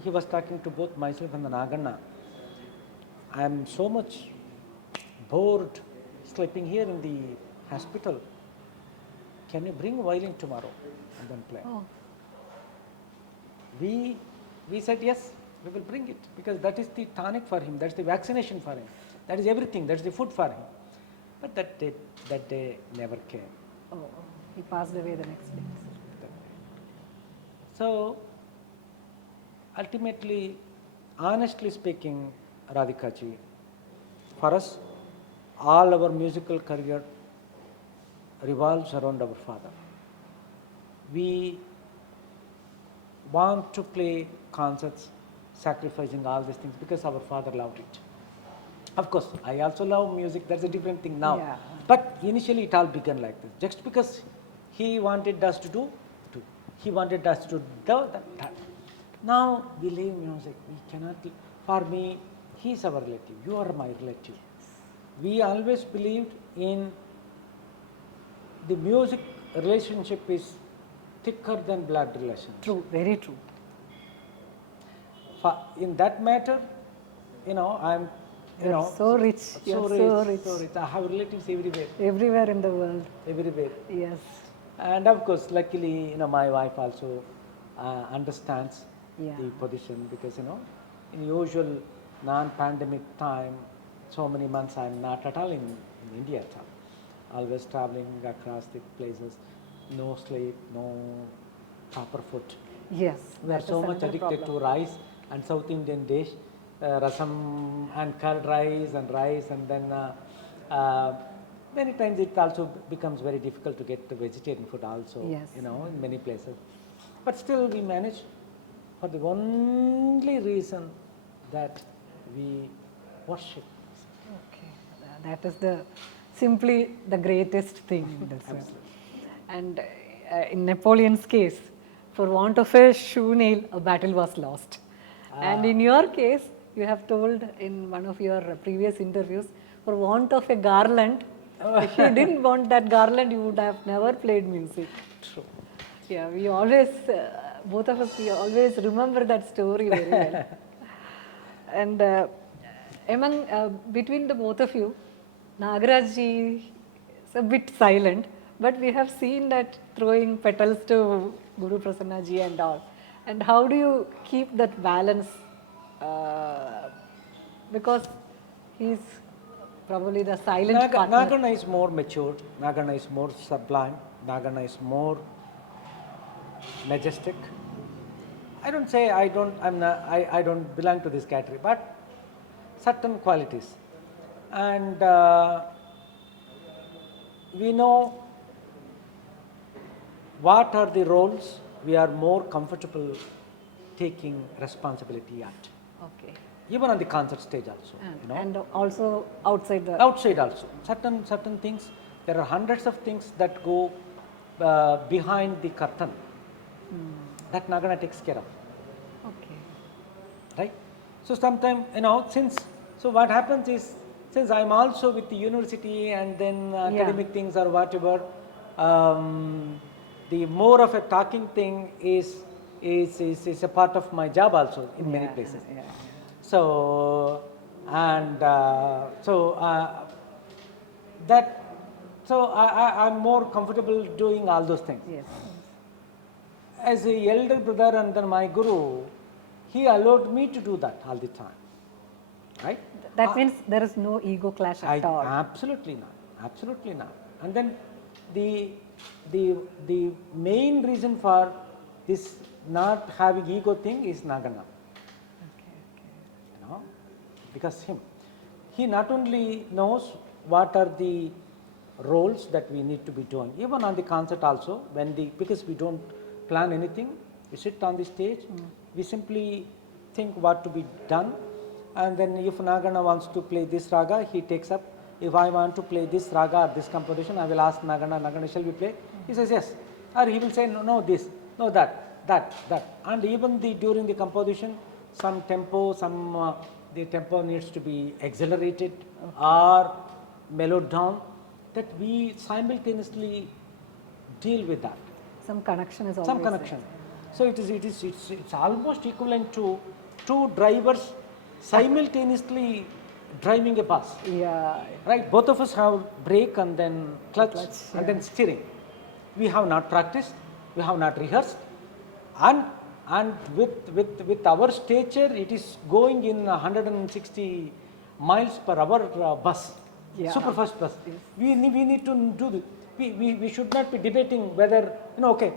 he was talking to both myself and the Nagarna. I am so much bored sleeping here in the hospital. Can you bring violin tomorrow and then play? Oh, We said yes, we will bring it, because that is the tonic for him, that's the vaccination for him, that is everything, that's the food for him. But that day never came. oh, he passed away the next day. So ultimately, honestly speaking, Radhika ji, for us, all our musical career revolves around our father. We want to play concerts, sacrificing all these things because our father loved it. Of course, I also love music, that's a different thing now. Yeah. But initially it all began like this. Just because he wanted us to do, he wanted us to do that. Now we leave music, we cannot, for me, he is our relative, you are my relative. We always believed in the music relationship is thicker than blood relation. True, very true. In that matter, I'm, You're so rich. You're so rich. I have relatives everywhere. Everywhere in the world. Everywhere. Yes. And of course, luckily, my wife also understands Yeah. the position, because, in usual non-pandemic time, so many months I'm not at all in India at all. Always traveling across the places, no sleep, no proper food. Yes. We are that so is much another addicted problem. to rice and South Indian dish, rasam and curd rice, and then many times it also becomes very difficult to get the vegetarian food also, Yes. in many places. But still we manage, for the only reason that we worship. Okay. That is simply the greatest thing in this world. And in Napoleon's case, for want of a shoe nail, a battle was lost. And in your case, you have told in one of your previous interviews, for want of a garland, if you didn't want that garland, you would have never played music. True. Yeah, we always, both of us, we always remember that story very well. And between the both of you, Nagaraj ji is a bit silent, but we have seen that throwing petals to Guru Prasanna ji and all. And how do you keep that balance? Because he's probably the silent partner. Nagarna is more matured, Nagarna is more sublime, Nagarna is more majestic. I don't say I don't belong to this category, but certain qualities. And we know what are the roles we are more comfortable taking responsibility at. Okay. Even on the concert stage also. And also outside the... Outside also. Certain things There are hundreds of things that go behind the curtain that Nagana takes care of. Okay. Right? So sometimes, so what happens is, since I'm also with the university and then academic things or whatever, the more of a talking thing is a part of my job also in many places. So, and I'm more comfortable doing all those things. Yes. As a elder brother and then my guru, he allowed me to do that all the time, right? That means there is no ego clash at all. Absolutely not, absolutely not. And then the main reason for this not having ego thing is Nagana. Because he not only knows what are the roles that we need to be doing, even on the concert also, because we don't plan anything, we sit on the stage, we simply think what to be done, and then if Nagana wants to play this raga, he takes up. If I want to play this raga or this composition, I will ask Nagana, shall we play? He says yes, or he will say no, this, no, that, and even during the composition, some tempo, the tempo needs to be accelerated or mellowed down, that we simultaneously deal with that. Some connection is always Some connection. So it's almost equivalent to two drivers simultaneously driving a bus. Yeah. Right? Both of us have brake and then clutch and then steering. We have not practiced, we have not rehearsed, and with our stature, it is going in 160 miles per hour bus, super fast bus. We need to do this. We should not be debating whether, okay,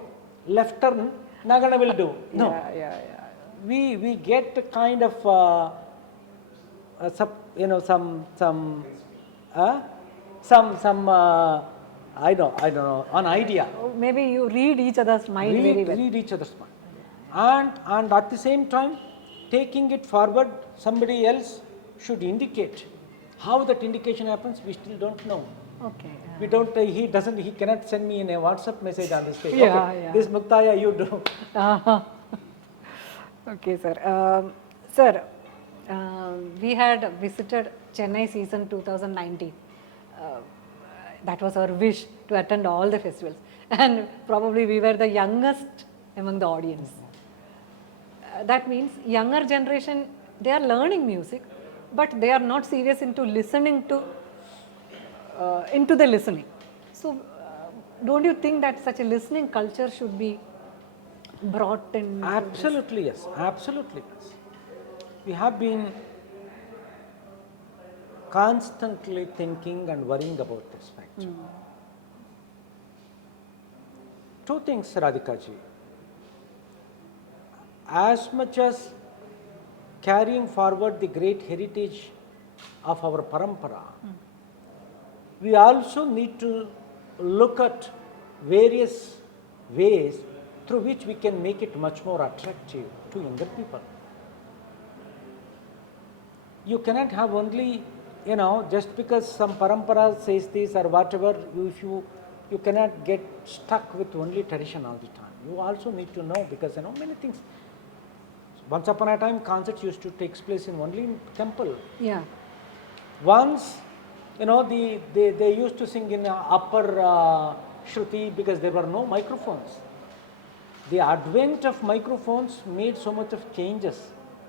left turn, Nagana will do. No. We get a kind of, I don't know, an idea. Maybe you read each other's mind very well. Read each other's mind. And at the same time, taking it forward, somebody else should indicate. How that indication happens, we still don't know. Okay. We don't. He cannot send me in a WhatsApp message on the stage. This Muktaya you do. Okay, sir. Sir, we had visited Chennai season 2019. That was our wish, to attend all the festivals, and probably we were the youngest among the audience. That means younger generation, they are learning music, but they are not serious into listening to into the listening. So don't you think that such a listening culture should be brought in? Absolutely yes, absolutely yes. We have been constantly thinking and worrying about this fact. Two things, Radhika ji. As much as carrying forward the great heritage of our parampara, we also need to look at various ways through which we can make it much more attractive to younger people. You cannot have only, just because some parampara says this or whatever, you cannot get stuck with only tradition all the time. You also need to know, because many things. Once upon a time, concerts used to take place in only temple. Yeah. Once, they used to sing in upper shruti because there were no microphones. The advent of microphones made so much of changes.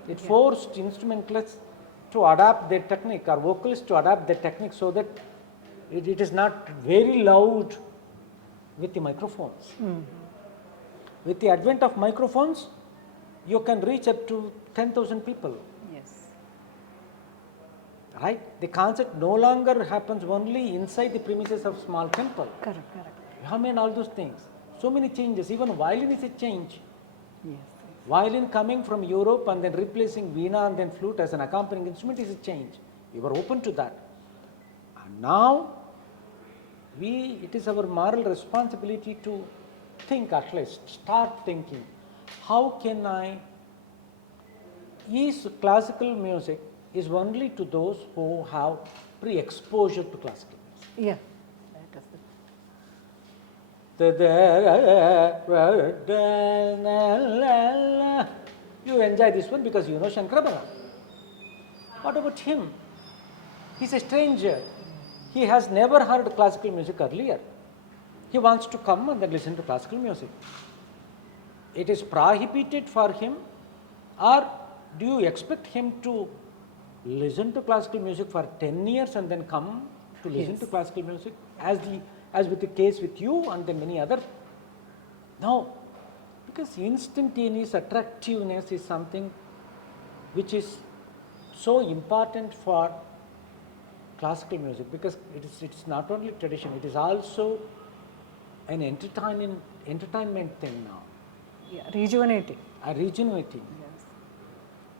It forced instrumentalists to adapt their technique, or vocalists to adapt their technique, so that it is not very loud with the microphones. With the advent of microphones, you can reach up to 10,000 people. Yes. Right? The concert no longer happens only inside the premises of small temple. Correct. You have made all those things. So many changes. Even violin is a change. Yes. Violin coming from Europe and then replacing veena and then flute as an accompanying instrument is a change. We were open to that. And now, it is our moral responsibility to think, at least start thinking, how can classical music is only to those who have pre-exposure to classical music. Yeah. You enjoy this one because you know Shankarabharam. What about him? He's a stranger. He has never heard classical music earlier. He wants to come and then listen to classical music. It is prohibited for him, or do you expect him to listen to classical music for 10 years and then come to listen to classical music as with the case with you and then many others? No, because instantaneous attractiveness is something which is so important for classical music, because it's not only tradition, it is also an entertainment thing now. Yeah, rejuvenating. Rejuvenating. Yes.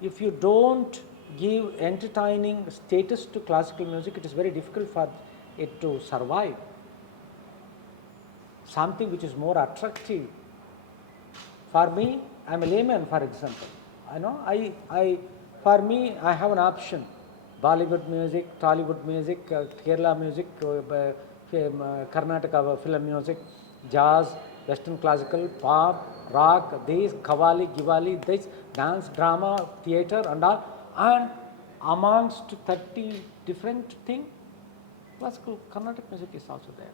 If you don't give entertaining status to classical music, it is very difficult for it to survive. Something which is more attractive. For me, I am a layman, for example. For me, I have an option: Bollywood music, Tollywood music, Kerala music, Karnataka film music, jazz, Western classical, pop, rock, this, Qawwali, Giwali, this, dance, drama, theatre and all, and amongst 30 different things, classical Carnatic music is also there.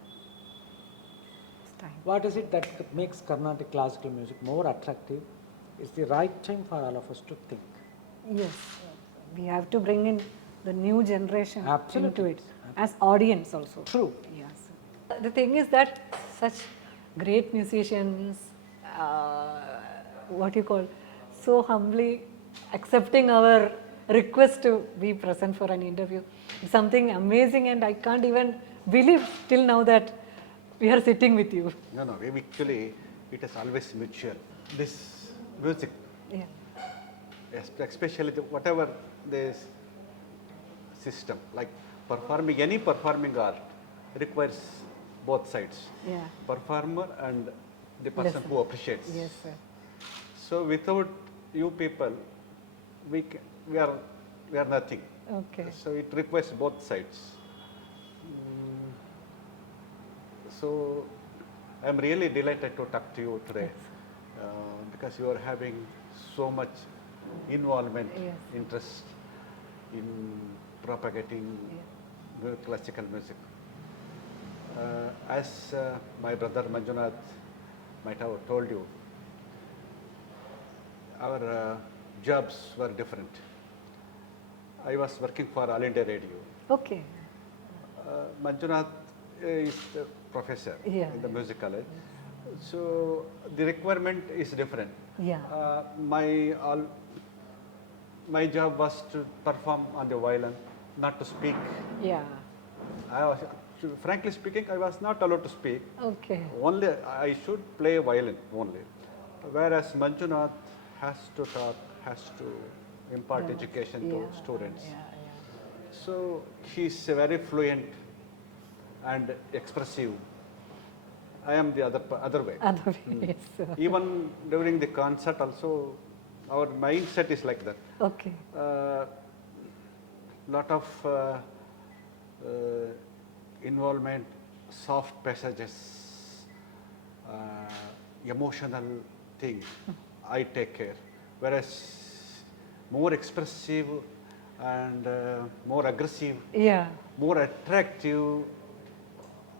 It's time. What is it that makes Carnatic classical music more attractive? It's the right time for all of us to think. Yes, we have to bring in the new generation Absolutely. into it as audience also. True. Yes. The thing is that such great musicians, what you call, so humbly accepting our request to be present for an interview. It's something amazing, and I can't even believe till now that we are sitting with you. No, actually, it is always mutual. This music, Yeah. especially whatever this system, like any performing art requires both sides, Yeah. performer and the person Listen. who appreciates. Yes, sir. So without you people, we are nothing. Okay. So it requires both sides. So I am really delighted to talk to you today, because you are having so much involvement, Yes. interest in propagating classical music. As my brother Manjunath might have told you, our jobs were different. I was working for All India Radio. Okay. Manjunath is the professor Yeah. in the music college. So the requirement is different. Yeah. My job was to perform on the violin, not to speak. Yeah. Frankly speaking, I was not allowed to speak. Okay. Only I should play violin only. Whereas Manjunath has to talk, has to impart education to students. Yeah. So he's very fluent and expressive. I am the other way. Other ways. Even during the concert also, our mindset is like that. Okay. Lot of involvement, soft passages, emotional things, I take care. Whereas more expressive and more aggressive, Yeah. more attractive,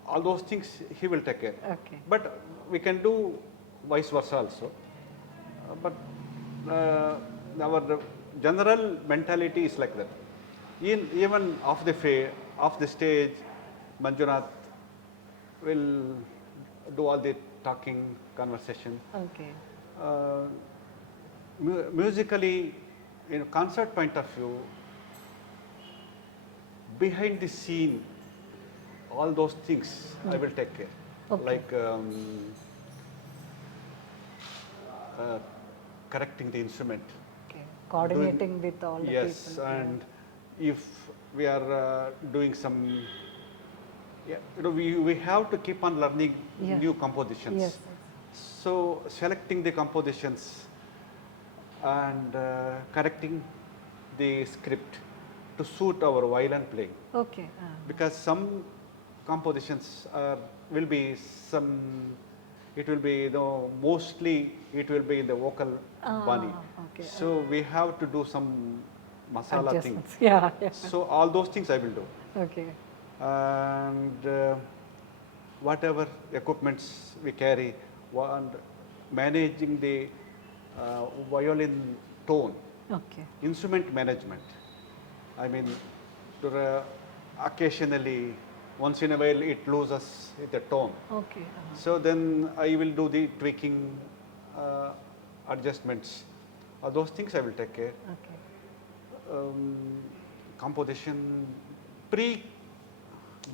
all those things he will take care. Okay. But we can do vice versa also. But our general mentality is like that. Even off the stage, Manjunath will do all the talking, conversation. Okay. Musically, in a concert point of view, behind the scene, all those things I will take care. Okay. Like correcting the instrument. Okay. Coordinating with all the Yes, people. and if we are doing some, we have to keep on learning Yeah. new compositions. Yes. So selecting the compositions and correcting the script to suit our violin playing, Okay. because some compositions will be some it will be, mostly it will be in the vocal bani. Okay. So we have to do some masala thing. Adjustments. Yeah. So all those things I will do. Okay. And whatever equipments we carry, and managing the violin tone, Okay. instrument management. I mean, occasionally, once in a while, it loses the tone. Okay. So then I will do the tweaking, adjustments. Those things I will take care. Okay. Composition,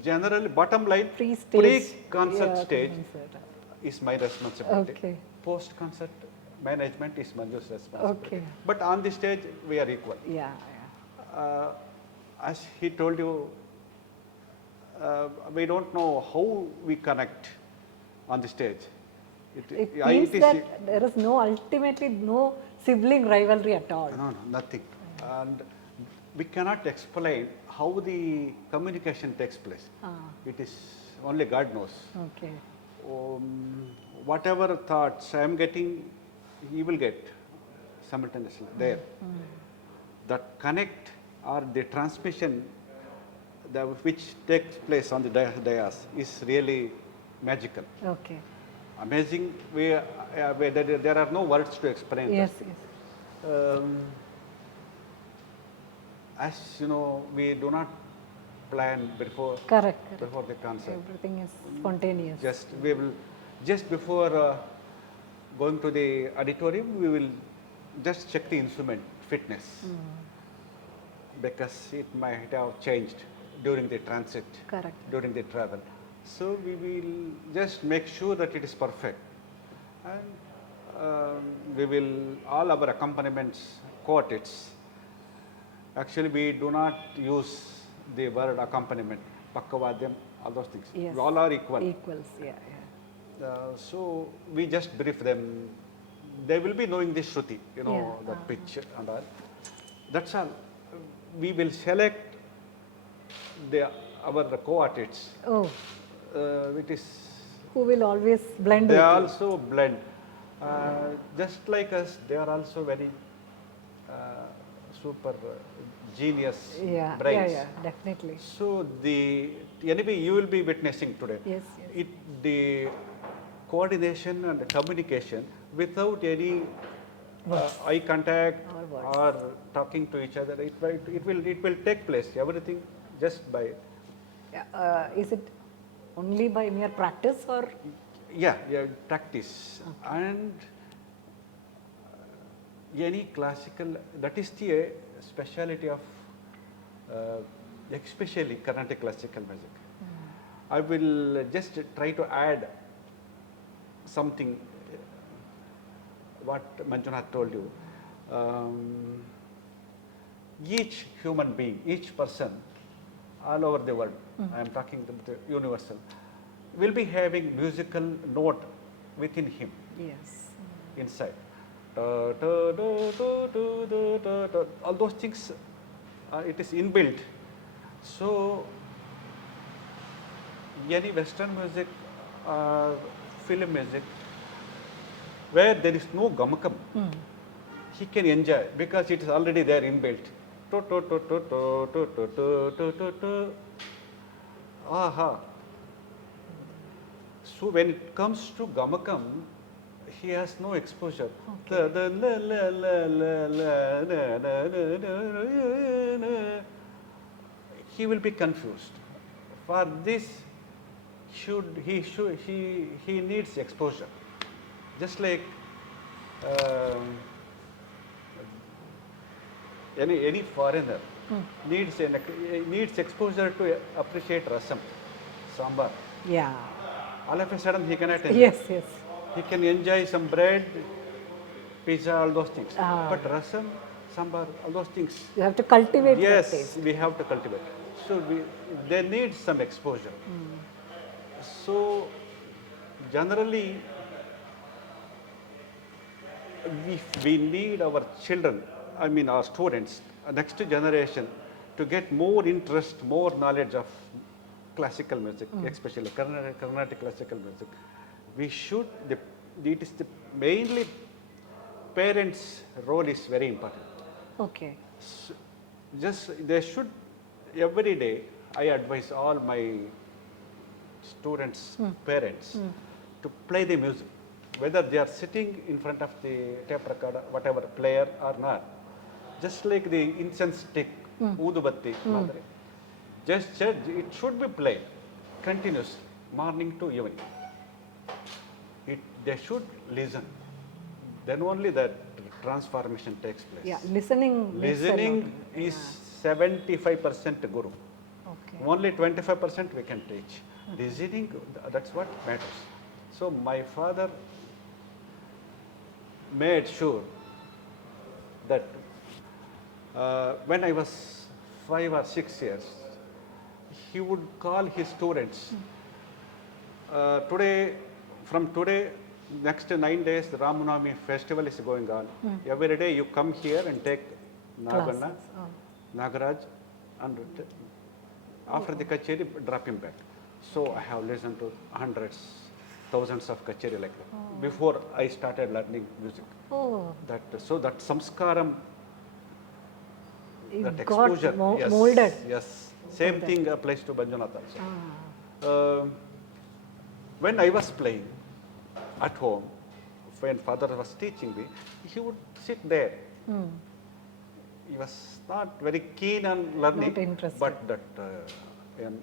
generally bottom line, Pre-stage. concert stage concert. is my responsibility. Okay. Post concert management is Manju's responsibility. Okay. But on the stage we are equal. Yeah. As he told you, we don't know how we connect on the stage. It means that there is ultimately no sibling rivalry at all. No, nothing. And we cannot explain how the communication takes place. It is only God knows. Okay. Whatever thoughts I am getting, he will get simultaneously there. That connect or the transmission which takes place on the dais is really magical. Okay. Amazing. There are no words to explain. Yes. that. Yes. As you know, we do not plan before Correct. before the concert. Everything is spontaneous. Just before going to the auditorium, we will just check the instrument fitness because it might have changed during the transit, Correct. during the travel. So we will just make sure that it is perfect, and we will all our accompaniments, quartets. Actually, we do not use the word accompaniment, pakkavadyam, all those things. Yes. All are equal. Equals. Yeah. So we just brief them. They will be knowing the shruti, Yeah. the pitch and all. That's all. We will select our co-artists. Oh, It is. who will always blend They with you. also blend. Just like us, they are also very super genius Yeah. brains. Yeah. Definitely. So anyway, you will be witnessing today. Yes. The coordination and the communication without any eye contact or talking to each other, it will take place. Everything just by. Is it only by mere practice or? Yeah, practice. And any classical, that is the speciality of especially Carnatic classical music. I will just try to add something what Manjunath told you. Each human being, each person all over the world, I am talking the universal, will be having musical note within him. Yes. Inside. All those things, it is inbuilt. So, any Western music or film music where there is no gamakam, he can enjoy because it is already there inbuilt. Aha. So when it comes to gamakam, he has no exposure. He will be confused. For this, he needs exposure. Just like any foreigner needs exposure to appreciate rasam, sambar. Yeah. All of a sudden he cannot enjoy. Yes. Yes. He can enjoy some bread, pizza, all those things. But rasam, sambar, all those things. You have to cultivate that Yes, taste. we have to cultivate. So they need some exposure. So generally, we need our children, I mean our students, next generation, to get more interest, more knowledge of classical music, especially Carnatic classical music. we should, it is the mainly parents' role is very important. Okay. Just they should, every day I advise all my students, parents to play the music, whether they are sitting in front of the tape recorder, whatever player or not. Just like the incense stick, udubatti, madre. Just it should be played continuous, morning to evening. They should listen. Then only that transformation takes place. Yeah, listening. makes a lot. Listening is 75% guru. Okay. Only 25% we can teach. Listening, that's what matters. So my father made sure that when I was 5 or 6 years, he would call his students. From today, next 9 days, the Ramanavami festival is going on. Every day you come here and take Naganna, Classes. Oh. Nagaraj, and after the kacheri, drop him back. So I have listened to hundreds, thousands of kacheri like that before I started learning music. Oh, So that samskaram, it that got exposure, yes, molded. yes. Same thing applies to Manjunath also. When I was playing at home, when father was teaching me, he would sit there. He was not very keen on learning, Not interested. but that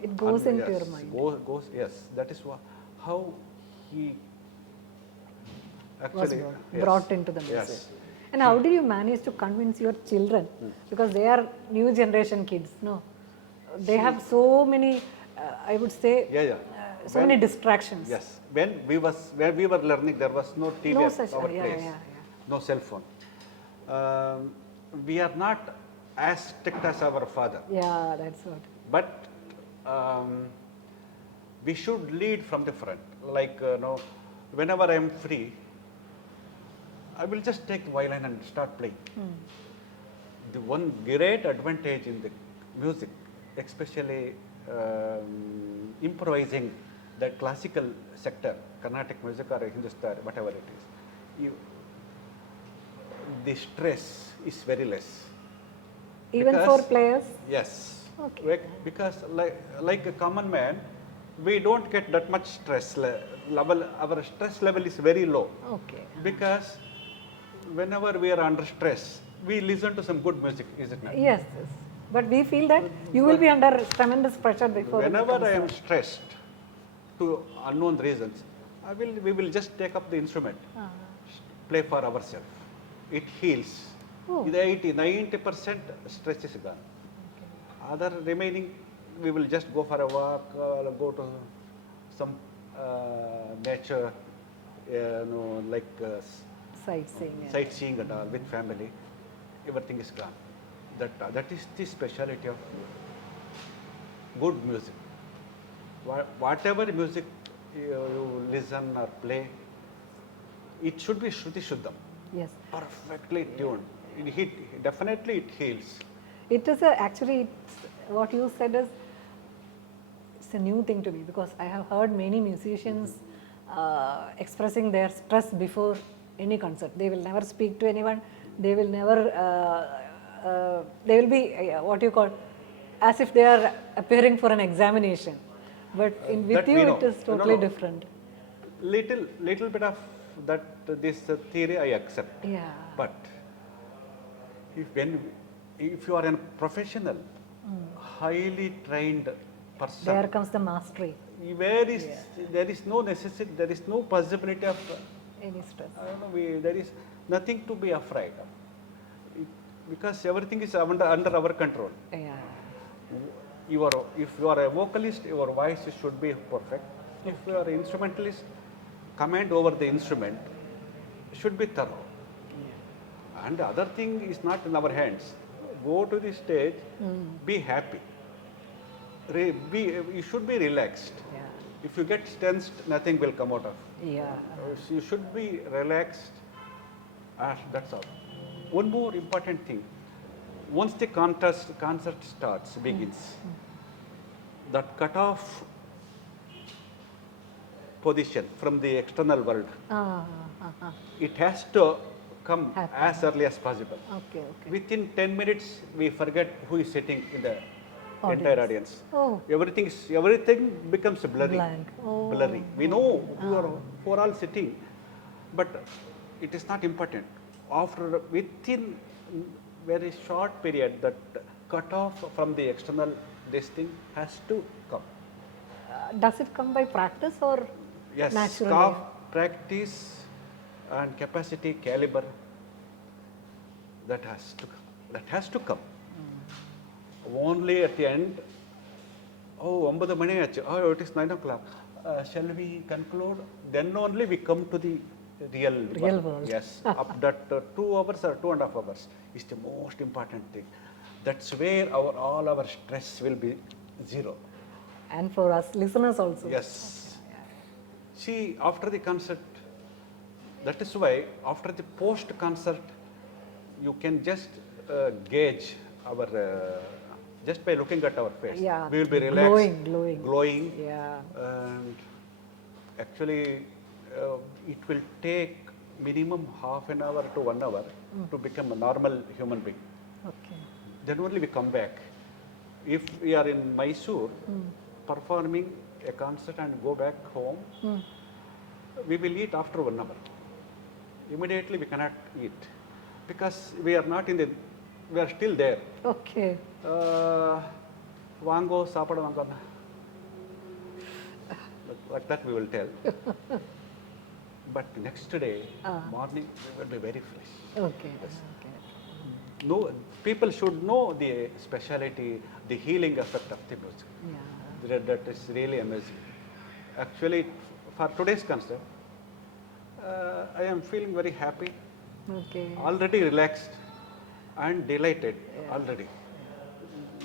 It goes into yes, your mind. Goes, yes, that is how he Was actually brought into the music. Yes. And how did you manage to convince your children? Because they are new generation kids, no? They have so many, I would say, so many distractions. Yes. When we were learning, there was no TV No at such, our yeah, place, yeah. no cell phone. We are not as strict as our father, Yeah, that's what. but we should lead from the front. Like, whenever I am free, I will just take the violin and start playing. The one great advantage in the music, especially improvising the classical sector, Carnatic music or Hindustani, whatever it is, the stress is very less. Even Because- for players? Yes. Okay. Because like a common man, we don't get that much stress level. Our stress level is very low. Okay. Because whenever we are under stress, we listen to some good music, is it not? Yes, yes. But we feel that you will be under tremendous pressure before it Whenever becomes I am a- stressed to unknown reasons, we will just take up the instrument, play for ourselves. It heals. Oh. The 90% stress is gone. Other remaining, we will just go for a walk, go to some nature, like sightseeing. and- sightseeing and all with family. Everything is gone. That is the speciality of good music. Whatever music you listen or play, it should be Shruti Shuddham, Yes. perfectly tuned. Definitely it heals. It is actually, what you said is, it's a new thing to me because I have heard many musicians expressing their stress before any concert. They will never speak to anyone. They will never, they will be what you call, as if they are appearing for an examination. But with That you, we know. it is No, totally no. different. Little bit of that, this theory I accept. Yeah. But if you are a professional, highly trained person, There comes the mastery, there is no necessity, there is no possibility of, any stress. I don't know, there is nothing to be afraid of. Because everything is under our control. Yeah. If you are a vocalist, your voice should be perfect. If you are an instrumentalist, command over the instrument should be thorough. And the other thing is not in our hands. Go to the stage, be happy. You should be relaxed. Yeah. If you get tensed, nothing will come out of. Yeah. You should be relaxed. That's all. One more important thing. Once the concert begins, that cutoff position from the external world. It has to come Happen. as early as possible. Okay, okay. Within 10 minutes, we forget who is sitting in the Audience. entire audience. Oh. Everything becomes blurry. Blank. Oh. Blurry. We know who are all sitting, but it is not important. Within very short period, that cut off from the external, this thing has to come. Does it come by practice or Yes, naturally? scarf, practice and capacity, caliber, that has to come. Only at the end, oh, 9 mani aachu. Oh, it is 9 o'clock. Shall we conclude? Then only we come to the real world. Yes, up that 2 hours or 2.5 hours is the most important thing. That's where all our stress will be zero. And for us listeners also. Yes. See, after the concert, that is why after the post-concert, you can just gauge our, just by looking at our face. Yeah. We will be relaxed, Glowing. Yeah. And actually it will take minimum half an hour to 1 hour to become a normal human being. Okay. Then only we come back. If we are in Mysore, performing a concert and go back home, we will eat after 1 hour. Immediately we cannot eat because we are not in the, we are still there. Okay. Vango, sapada vango. Like that we will tell. But next day, morning, we will be very fresh. Okay. Yes. Okay. No, people should know the speciality, the healing effect of the music. Yeah. That is really amazing. Actually, for today's concert, I am feeling very happy, Okay. already relaxed and delighted already.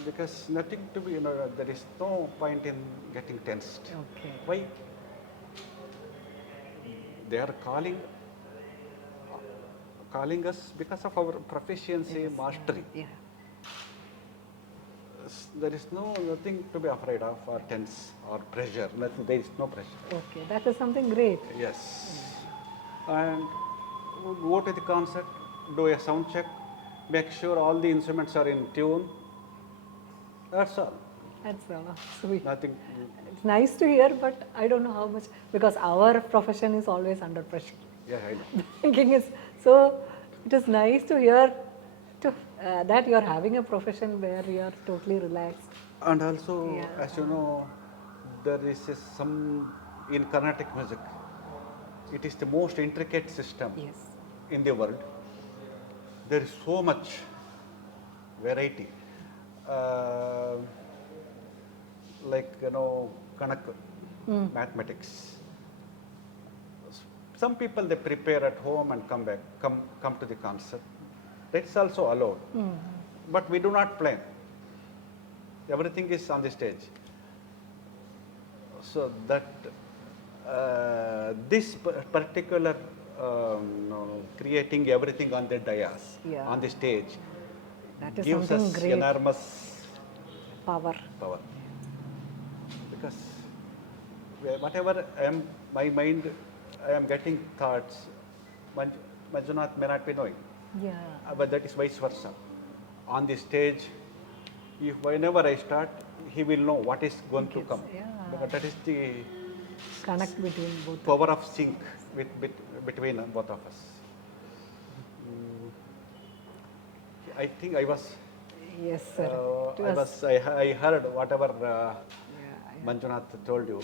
Because nothing to be, there is no point in getting tensed. Okay. Why? They are calling us because of our proficiency, mastery. Yeah. There is nothing to be afraid of or tense or pressure. Nothing, there is no pressure. Okay. That is something great. Yes. And go to the concert, do a sound check, make sure all the instruments are in tune. That's all. That's sweet. Nothing. It's nice to hear, but I don't know how much, because our profession is always under pressure. Yeah, I know. Thinking is, so it is nice to hear that you are having a profession where you are totally relaxed. And also, Yeah. as you know, there is some in Carnatic music. It is the most intricate system Yes. in the world. There is so much variety. Like, Kanak, mathematics. Some people, they prepare at home and come back, come to the concert. That's also allowed. But we do not plan. Everything is on the stage. So that this particular creating everything on the dais, Yeah. on the stage, That is gives something us great. enormous Power. power. Because whatever my mind, I am getting thoughts, Manjunath may not be knowing. Yeah. But that is vice versa. On the stage, whenever I start, he will know what is going to come. Yeah. Because that is the Connect between both. power of sync between both of us. I think I was. Yes, sir. It was- I heard whatever yeah. Manjunath told you.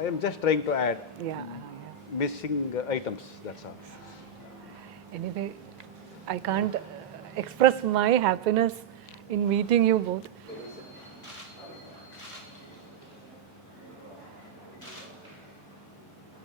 I am just trying to add Yeah. missing items. That's all. Anyway, I can't express my happiness in meeting you both.